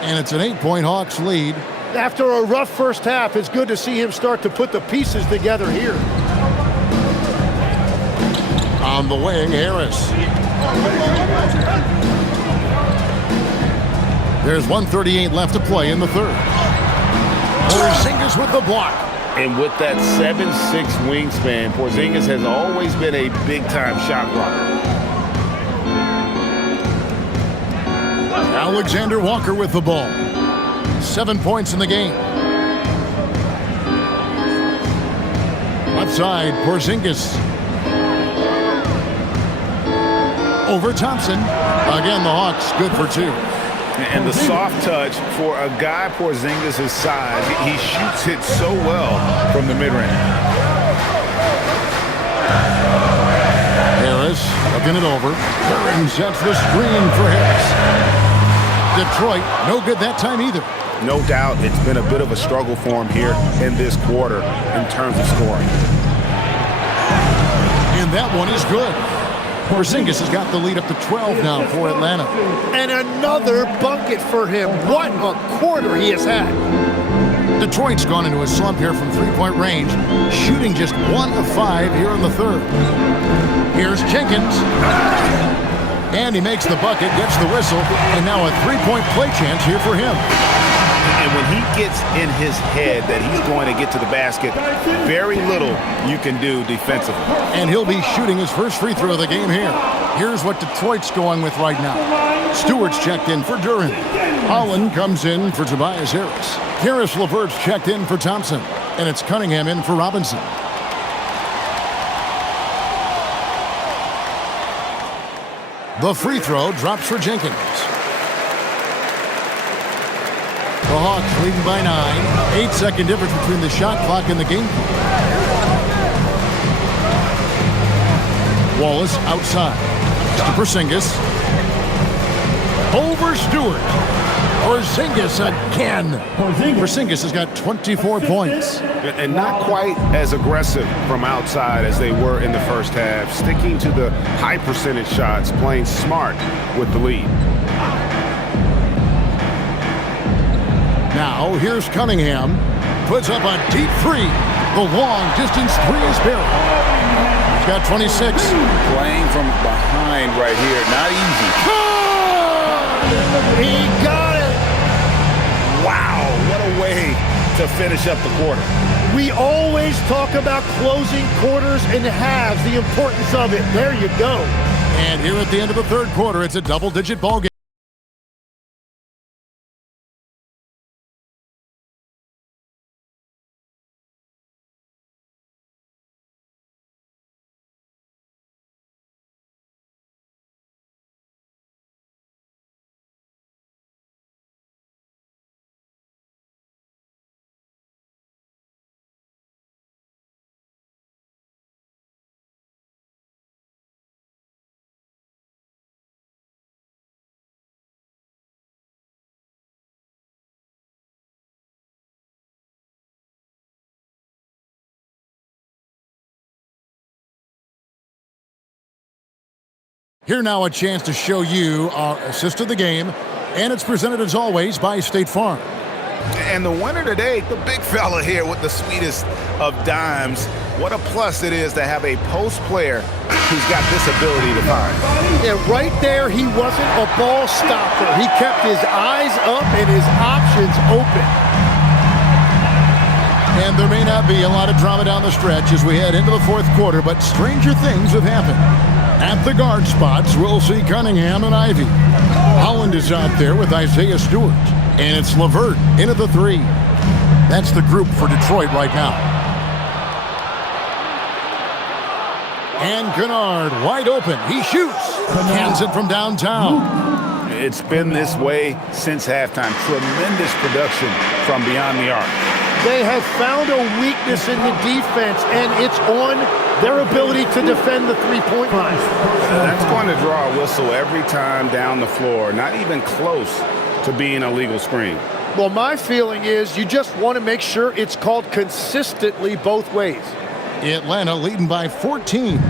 And it's an 8-point Hawks lead. After a rough first half, it's good to see him start to put the pieces together here. On the wing, Harris. There's 1:38 left to play in the third. Porzingis with the block. And with that 7'6" wingspan, Porzingis has always been a big-time shot blocker. Alexander Walker with the ball. 7 points in the game. Left side, Porzingis. Over Thompson. Again, the Hawks good for 2. And the soft touch for a guy Porzingis' size, he shoots it so well from the mid-range. Harris looking it over. Duran sets the screen for Harris. Detroit, no good that time either. No doubt it's been a bit of a struggle for him here in this quarter in terms of scoring. And that one is good. Porzingis has got the lead up to 12 now for Atlanta. And another bucket for him. What a quarter he has had. Detroit's gone into a slump here from three-point range, shooting just 1 of 5 here in the third. Here's Jenkins. And he makes the bucket, gets the whistle, and now a three-point play chance here for him. And when he gets in his head that he's going to get to the basket, very little you can do defensively. And he'll be shooting his first free throw of the game here. Here's what Detroit's going with right now. Stewart's checked in for Duran. Holland comes in for Tobias Harris. Karis LeVert's checked in for Thompson. And it's Cunningham in for Robinson. The free throw drops for Jenkins. The Hawks leading by 9. 8-second difference between the shot clock and the game clock. Wallace outside. To Porzingis. Over Stewart. Porzingis again. Porzingis has got 24 points. And not quite as aggressive from outside as they were in the first half. Sticking to the high percentage shots, playing smart with the lead. Now, here's Cunningham. Puts up a deep three. The long distance three is buried. He's got 26. Playing from behind right here. Not easy. He got it. Wow, what a way to finish up the quarter. We always talk about closing quarters and halves, the importance of it. There you go. And here at the end of the third quarter, it's a double-digit ball game. Here now a chance to show you our assist of the game, and it's presented as always by State Farm. And the winner today, the big fella here with the sweetest of dimes. What a plus it is to have a post player who's got this ability to find. Yeah, right there, he wasn't a ball stopper. He kept his eyes up and his options open. And there may not be a lot of drama down the stretch as we head into the fourth quarter, but stranger things have happened. At the guard spots, we'll see Cunningham and Ivy. Holland is out there with Isaiah Stewart. And it's LeVert into the three. That's the group for Detroit right now. And Kennard wide open. He shoots. Hands it from downtown. It's been this way since halftime. Tremendous production from beyond the arc. They have found a weakness in the defense, and it's on their ability to defend the three-point line. That's going to draw a whistle every time down the floor. Not even close to being a legal screen. Well, my feeling is you just want to make sure it's called consistently both ways. Atlanta leading by 14.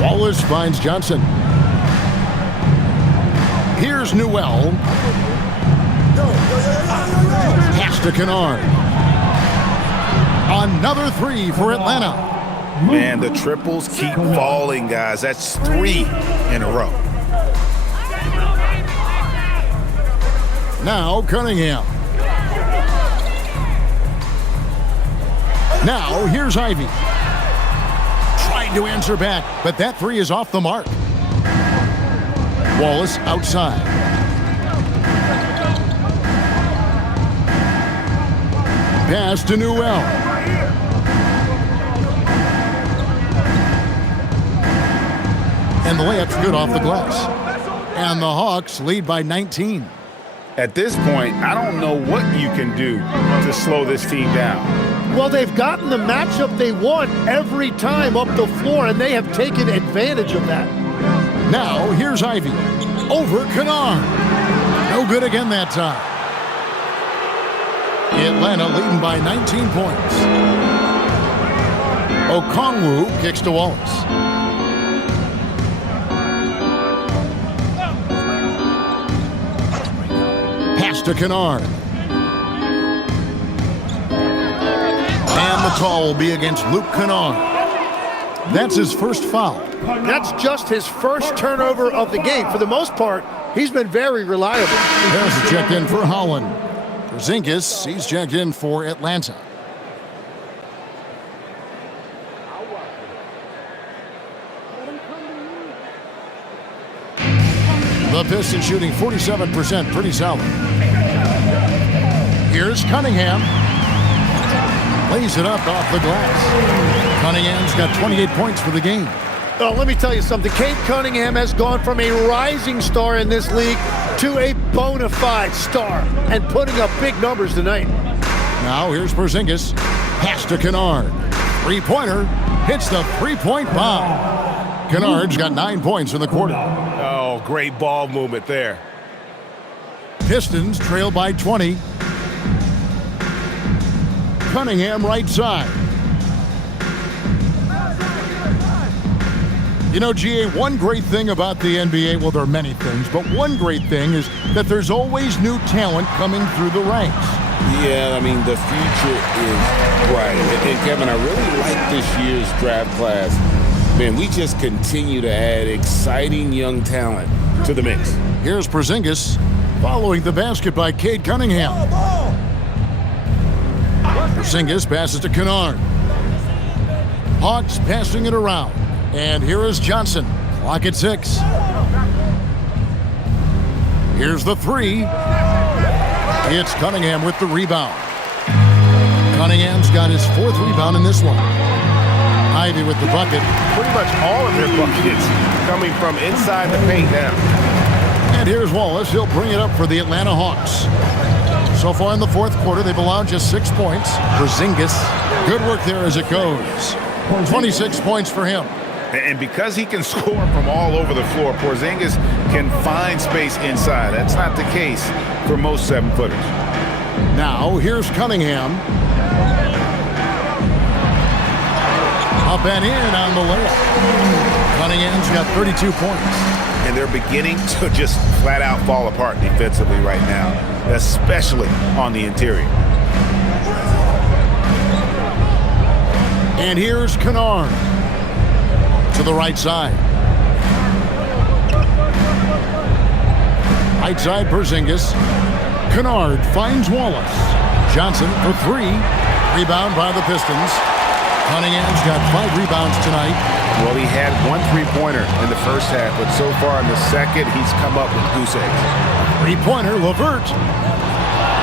Wallace finds Johnson. Here's Newell. Pass to Kennard. Another three for Atlanta. Man, the triples keep falling, guys. That's 3 in a row. Now Cunningham. Now here's Ivy. Trying to answer back, but that three is off the mark. Wallace outside. Pass to Newell. And the layup's good off the glass. And the Hawks lead by 19. At this point, I don't know what you can do to slow this team down. Well, they've gotten the matchup they want every time up the floor, and they have taken advantage of that. Now, here's Ivy. Over Kennard. No good again that time. Atlanta leading by 19 points. Okongwu kicks to Wallace. Pass to Kennard. And the call will be against Luke Kennard. That's his first foul. That's just his first turnover of the game. For the most part, he's been very reliable. There's a check in for Holland. Porzingis, he's checked in for Atlanta. The Pistons shooting 47%, pretty solid. Here's Cunningham. Lays it up off the glass. Cunningham's got 28 points for the game. Oh, let me tell you something. Cade Cunningham has gone from a rising star in this league to a bona fide star and putting up big numbers tonight. Now here's Porzingis. Pass to Kennard. Three-pointer. Hits the three-point bomb. Kennard's got 9 points in the quarter. Oh, great ball movement there. Pistons trail by 20. Cunningham right side. You know, GA, one great thing about the NBA, well, there are many things, but one great thing is that there's always new talent coming through the ranks. Yeah, I mean, the future is bright. And Kevin, I really like this year's draft class. Man, we just continue to add exciting young talent to the mix. Here's Porzingis following the basket by Cade Cunningham. Porzingis passes to Kennard. Hawks passing it around. And here is Johnson. Clock at 6. Here's the three. It's Cunningham with the rebound. Cunningham's got his 4th rebound in this one. Ivy with the bucket. Pretty much all of their buckets coming from inside the paint now. And here's Wallace. He'll bring it up for the Atlanta Hawks. So far in the 4th quarter, they've allowed just 6 points. Porzingis, good work there as it goes. 26 points for him. And because he can score from all over the floor, Porzingis can find space inside. That's not the case for most 7-footers. Now, here's Cunningham. Up and in on the layup. Cunningham's got 32 points. And they're beginning to just flat out fall apart defensively right now, especially on the interior. And here's Kennard. To the right side. Right side, Porzingis. Kennard finds Wallace. Johnson for 3. Rebound by the Pistons. Cunningham's got 5 rebounds tonight. Well, he had 1 3-pointer in the first half, but so far in the second, he's come up with goose eggs. 3-pointer, LeVert.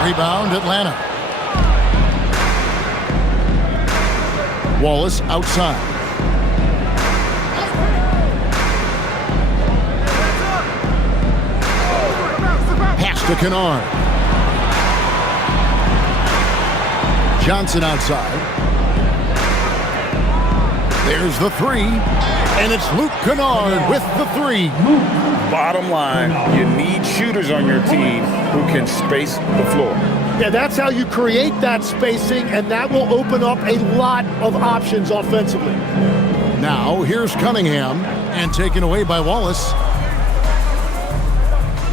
Rebound, Atlanta. Wallace outside. Pass to Kennard. Johnson outside. There's the 3, and it's Luke Kennard with the 3. Bottom line, you need shooters on your team who can space the floor. Yeah, that's how you create that spacing, and that will open up a lot of options offensively. Now, here's Cunningham, and taken away by Wallace.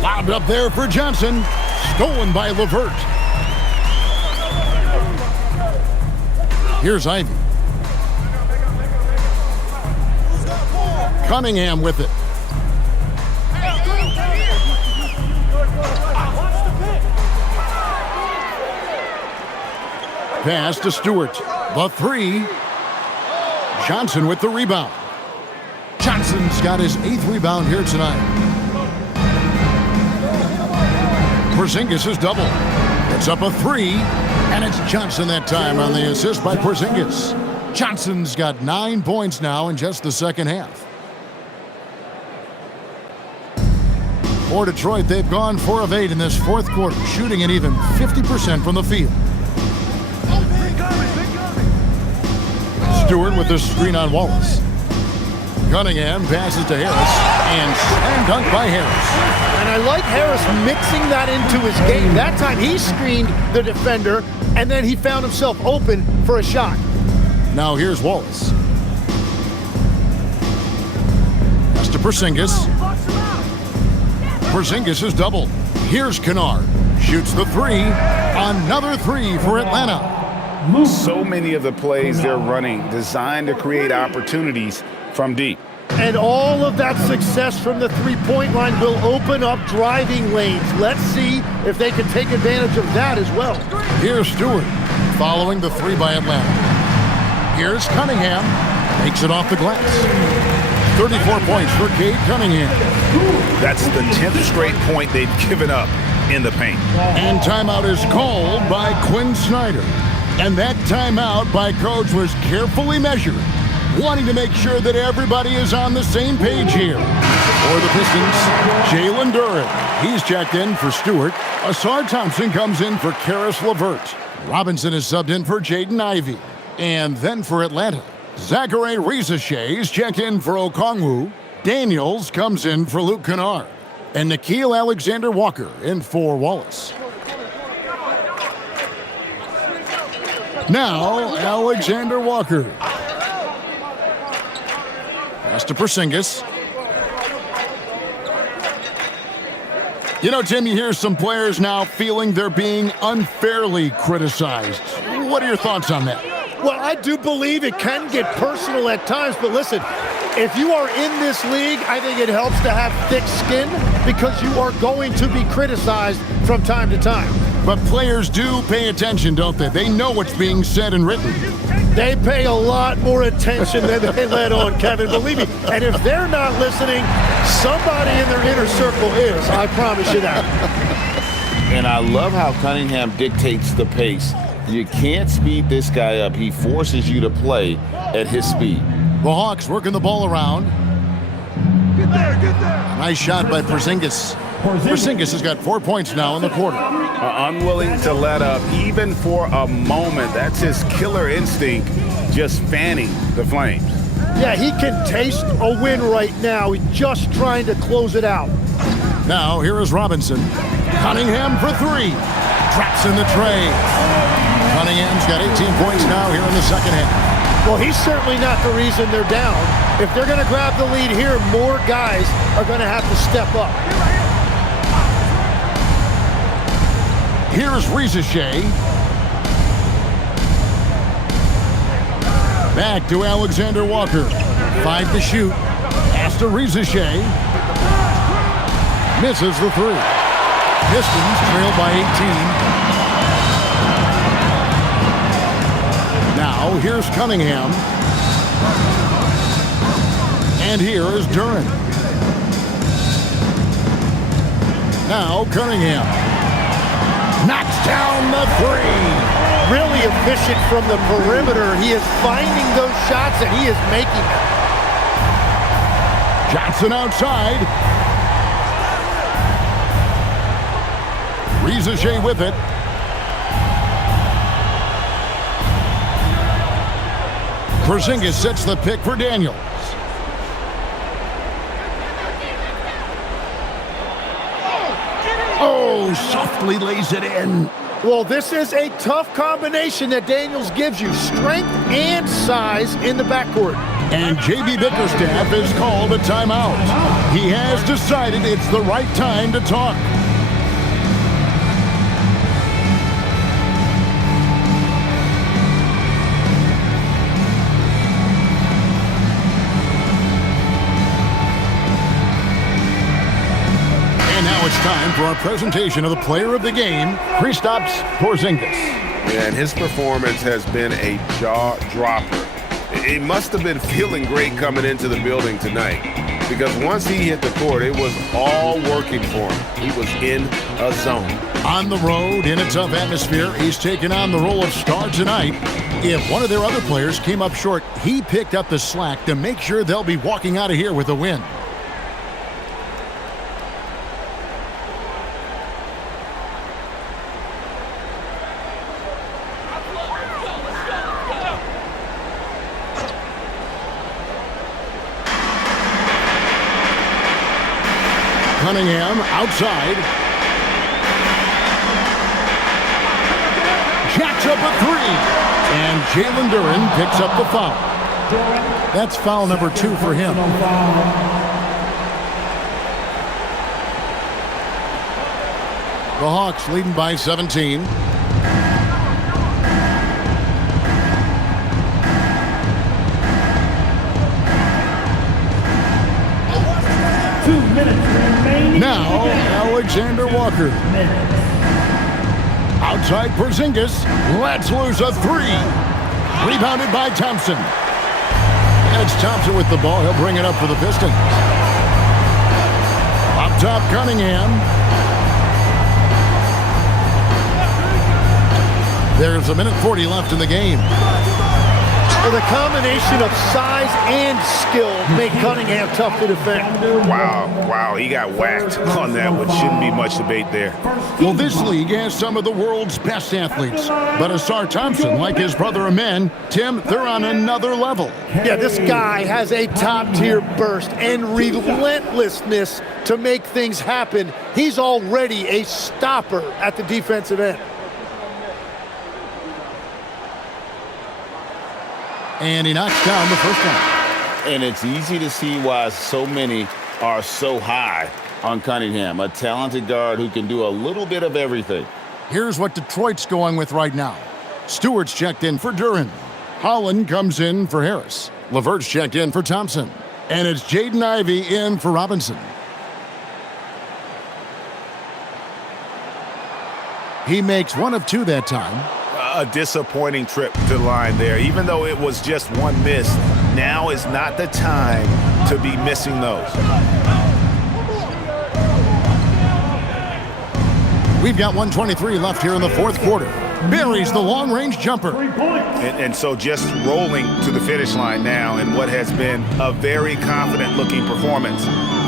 Lobbed up there for Johnson. Stolen by LeVert. Here's Ivy. Cunningham with it. Pass to Stewart. The 3. Johnson with the rebound. Johnson's got his 8th rebound here tonight. Porzingis is double. It's up a 3, and it's Johnson that time on the assist by Porzingis. Johnson's got 9 points now in just the second half. For Detroit, they've gone 4 of 8 in this 4th quarter, shooting an even 50% from the field. Stewart with the screen on Wallace. Cunningham passes to Harris, and slam dunk by Harris. And I like Harris mixing that into his game. That time he screened the defender, and then he found himself open for a shot. Now here's Wallace. Pass to Porzingis. Porzingis is doubled. Here's Kennard. Shoots the three. Another three for Atlanta. So many of the plays they're running designed to create opportunities from deep. And all of that success from the three-point line will open up driving lanes. Let's see if they can take advantage of that as well. Here's Stewart following the three by Atlanta. Here's Cunningham. Makes it off the glass. 34 points for Cade Cunningham. That's the 10th straight point they've given up in the paint. And timeout is called by Quinn Snyder. And that timeout by Coach was carefully measured, wanting to make sure that everybody is on the same page here. For the Pistons, Jalen Duren. He's checked in for Stewart. Asar Thompson comes in for Karis LeVert. Robinson is subbed in for Jaden Ivey. And then for Atlanta, Zachary Risache is checked in for Okongwu. Daniels comes in for Luke Kennard. And Nickeil Alexander-Walker in for Wallace. Now, Alexander Walker. Pass to Porzingis. You know, Tim, you hear some players now feeling they're being unfairly criticized. What are your thoughts on that? Well, I do believe it can get personal at times, but listen, if you are in this league, I think it helps to have thick skin because you are going to be criticized from time to time. But players do pay attention, don't they? They know what's being said and written. They pay a lot more attention than they let on, Kevin, believe me. And if they're not listening, somebody in their inner circle is. I promise you that. And I love how Cunningham dictates the pace. You can't speed this guy up. He forces you to play at his speed. The Hawks working the ball around. Get there. Nice shot by Porzingis. Porzingis has got 4 points now in the quarter. Unwilling to let up even for a moment. That's his killer instinct, just fanning the flames. Yeah, he can taste a win right now. He's just trying to close it out. Now, here is Robinson. Cunningham for three. Traps in the tray. Cunningham's got 18 points now here in the second half. Well, he's certainly not the reason they're down. If they're going to grab the lead here, more guys are going to have to step up. Here's Risache. Back to Alexander Walker. 5 to shoot. Pass to Risache. Misses the three. Pistons trail by 18. Now, here's Cunningham. And here is Duren. Now, Cunningham. Knocks down the three. Really efficient from the perimeter. He is finding those shots and he is making them. Johnson outside. Risache with it. Porzingis sets the pick for Daniels. Oh, softly lays it in. Well, this is a tough combination that Daniels gives you. Strength and size in the backcourt. And J.B. Bickerstaff has called a timeout. He has decided it's the right time to talk. It's time for our presentation of the player of the game, Kristaps Porzingis. And his performance has been a jaw-dropper. He must have been feeling great coming into the building tonight because once he hit the court, it was all working for him. He was in a zone. On the road, in a tough atmosphere, he's taken on the role of star tonight. If one of their other players came up short, he picked up the slack to make sure they'll be walking out of here with a win. Cunningham outside. Jacks up a three. And Jalen Duren picks up the foul. That's foul number 2 for him. The Hawks leading by 17. Now, Alexander Walker. Outside Porzingis. Let's lose a three. Rebounded by Thompson. It's Thompson with the ball. He'll bring it up for the Pistons. Up top, Cunningham. There's 1:40 left in the game. Well, the combination of size and skill make Cunningham tough to defend. Wow, he got whacked on that one. Shouldn't be much debate there. Well, this league has some of the world's best athletes. But Asar Thompson, like his brother Amen, Tim, they're on another level. Yeah, this guy has a top-tier burst and relentlessness to make things happen. He's already a stopper at the defensive end. And he knocks down the first one. And it's easy to see why so many are so high on Cunningham, a talented guard who can do a little bit of everything. Here's what Detroit's going with right now. Stewart's checked in for Duren. Holland comes in for Harris. LeVert's checked in for Thompson. And it's Jaden Ivey in for Robinson. He makes 1 of 2 that time. A disappointing trip to the line there. Even though it was just one miss, now is not the time to be missing those. We've got 1:23 left here in the fourth quarter. Buries the long-range jumper. And so just rolling to the finish line now in what has been a very confident-looking performance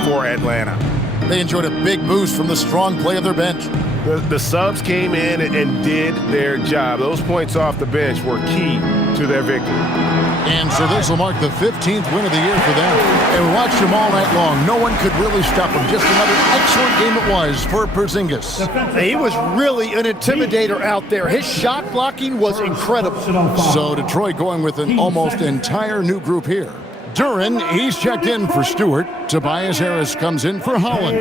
for Atlanta. They enjoyed a big boost from the strong play of their bench. The subs came in and did their job. Those points off the bench were key to their victory. And so this will mark the 15th win of the year for them. And we watched them all night long. No one could really stop them. Just another excellent game it was for Porzingis. He was really an intimidator out there. His shot blocking was incredible. So Detroit going with an almost entire new group here. Duren, he's checked in for Stewart. Tobias Harris comes in for Holland.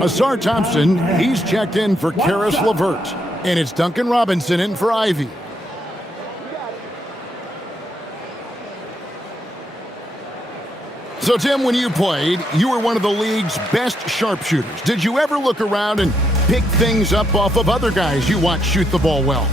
Asar Thompson, he's checked in for Karis LeVert. And it's Duncan Robinson in for Ivy. So, Tim, when you played, you were one of the league's best sharpshooters. Did you ever look around and pick things up off of other guys you watch shoot the ball well?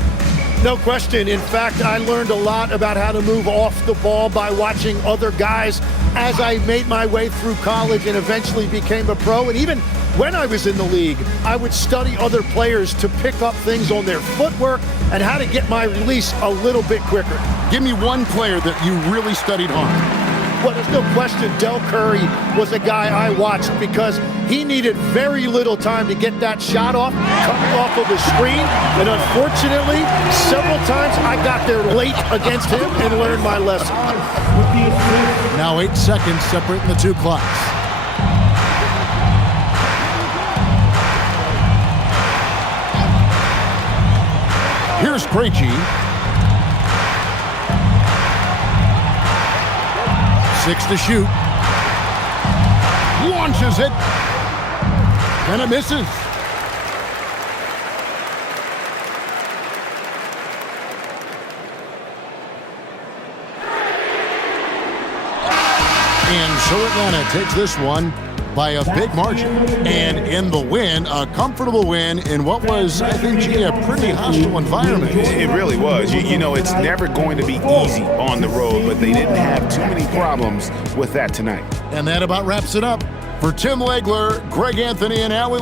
No question. In fact, I learned a lot about how to move off the ball by watching other guys as I made my way through college and eventually became a pro. And even when I was in the league, I would study other players to pick up things on their footwork and how to get my release a little bit quicker. Give me one player that you really studied hard. Well, there's no question Del Curry was a guy I watched because he needed very little time to get that shot off, coming off of the screen. And unfortunately, several times I got there late against him and learned my lesson. Now 8 seconds separating the two clocks. Here's Krejci. 6 to shoot. Launches it. And it misses. And so Atlanta takes this one by a big margin. And in the win, a comfortable win in what was, I think, a pretty hostile environment. It really was. You know, it's never going to be easy on the road, but they didn't have too many problems with that tonight. And that about wraps it up. For Tim Legler, Greg Anthony, and Allie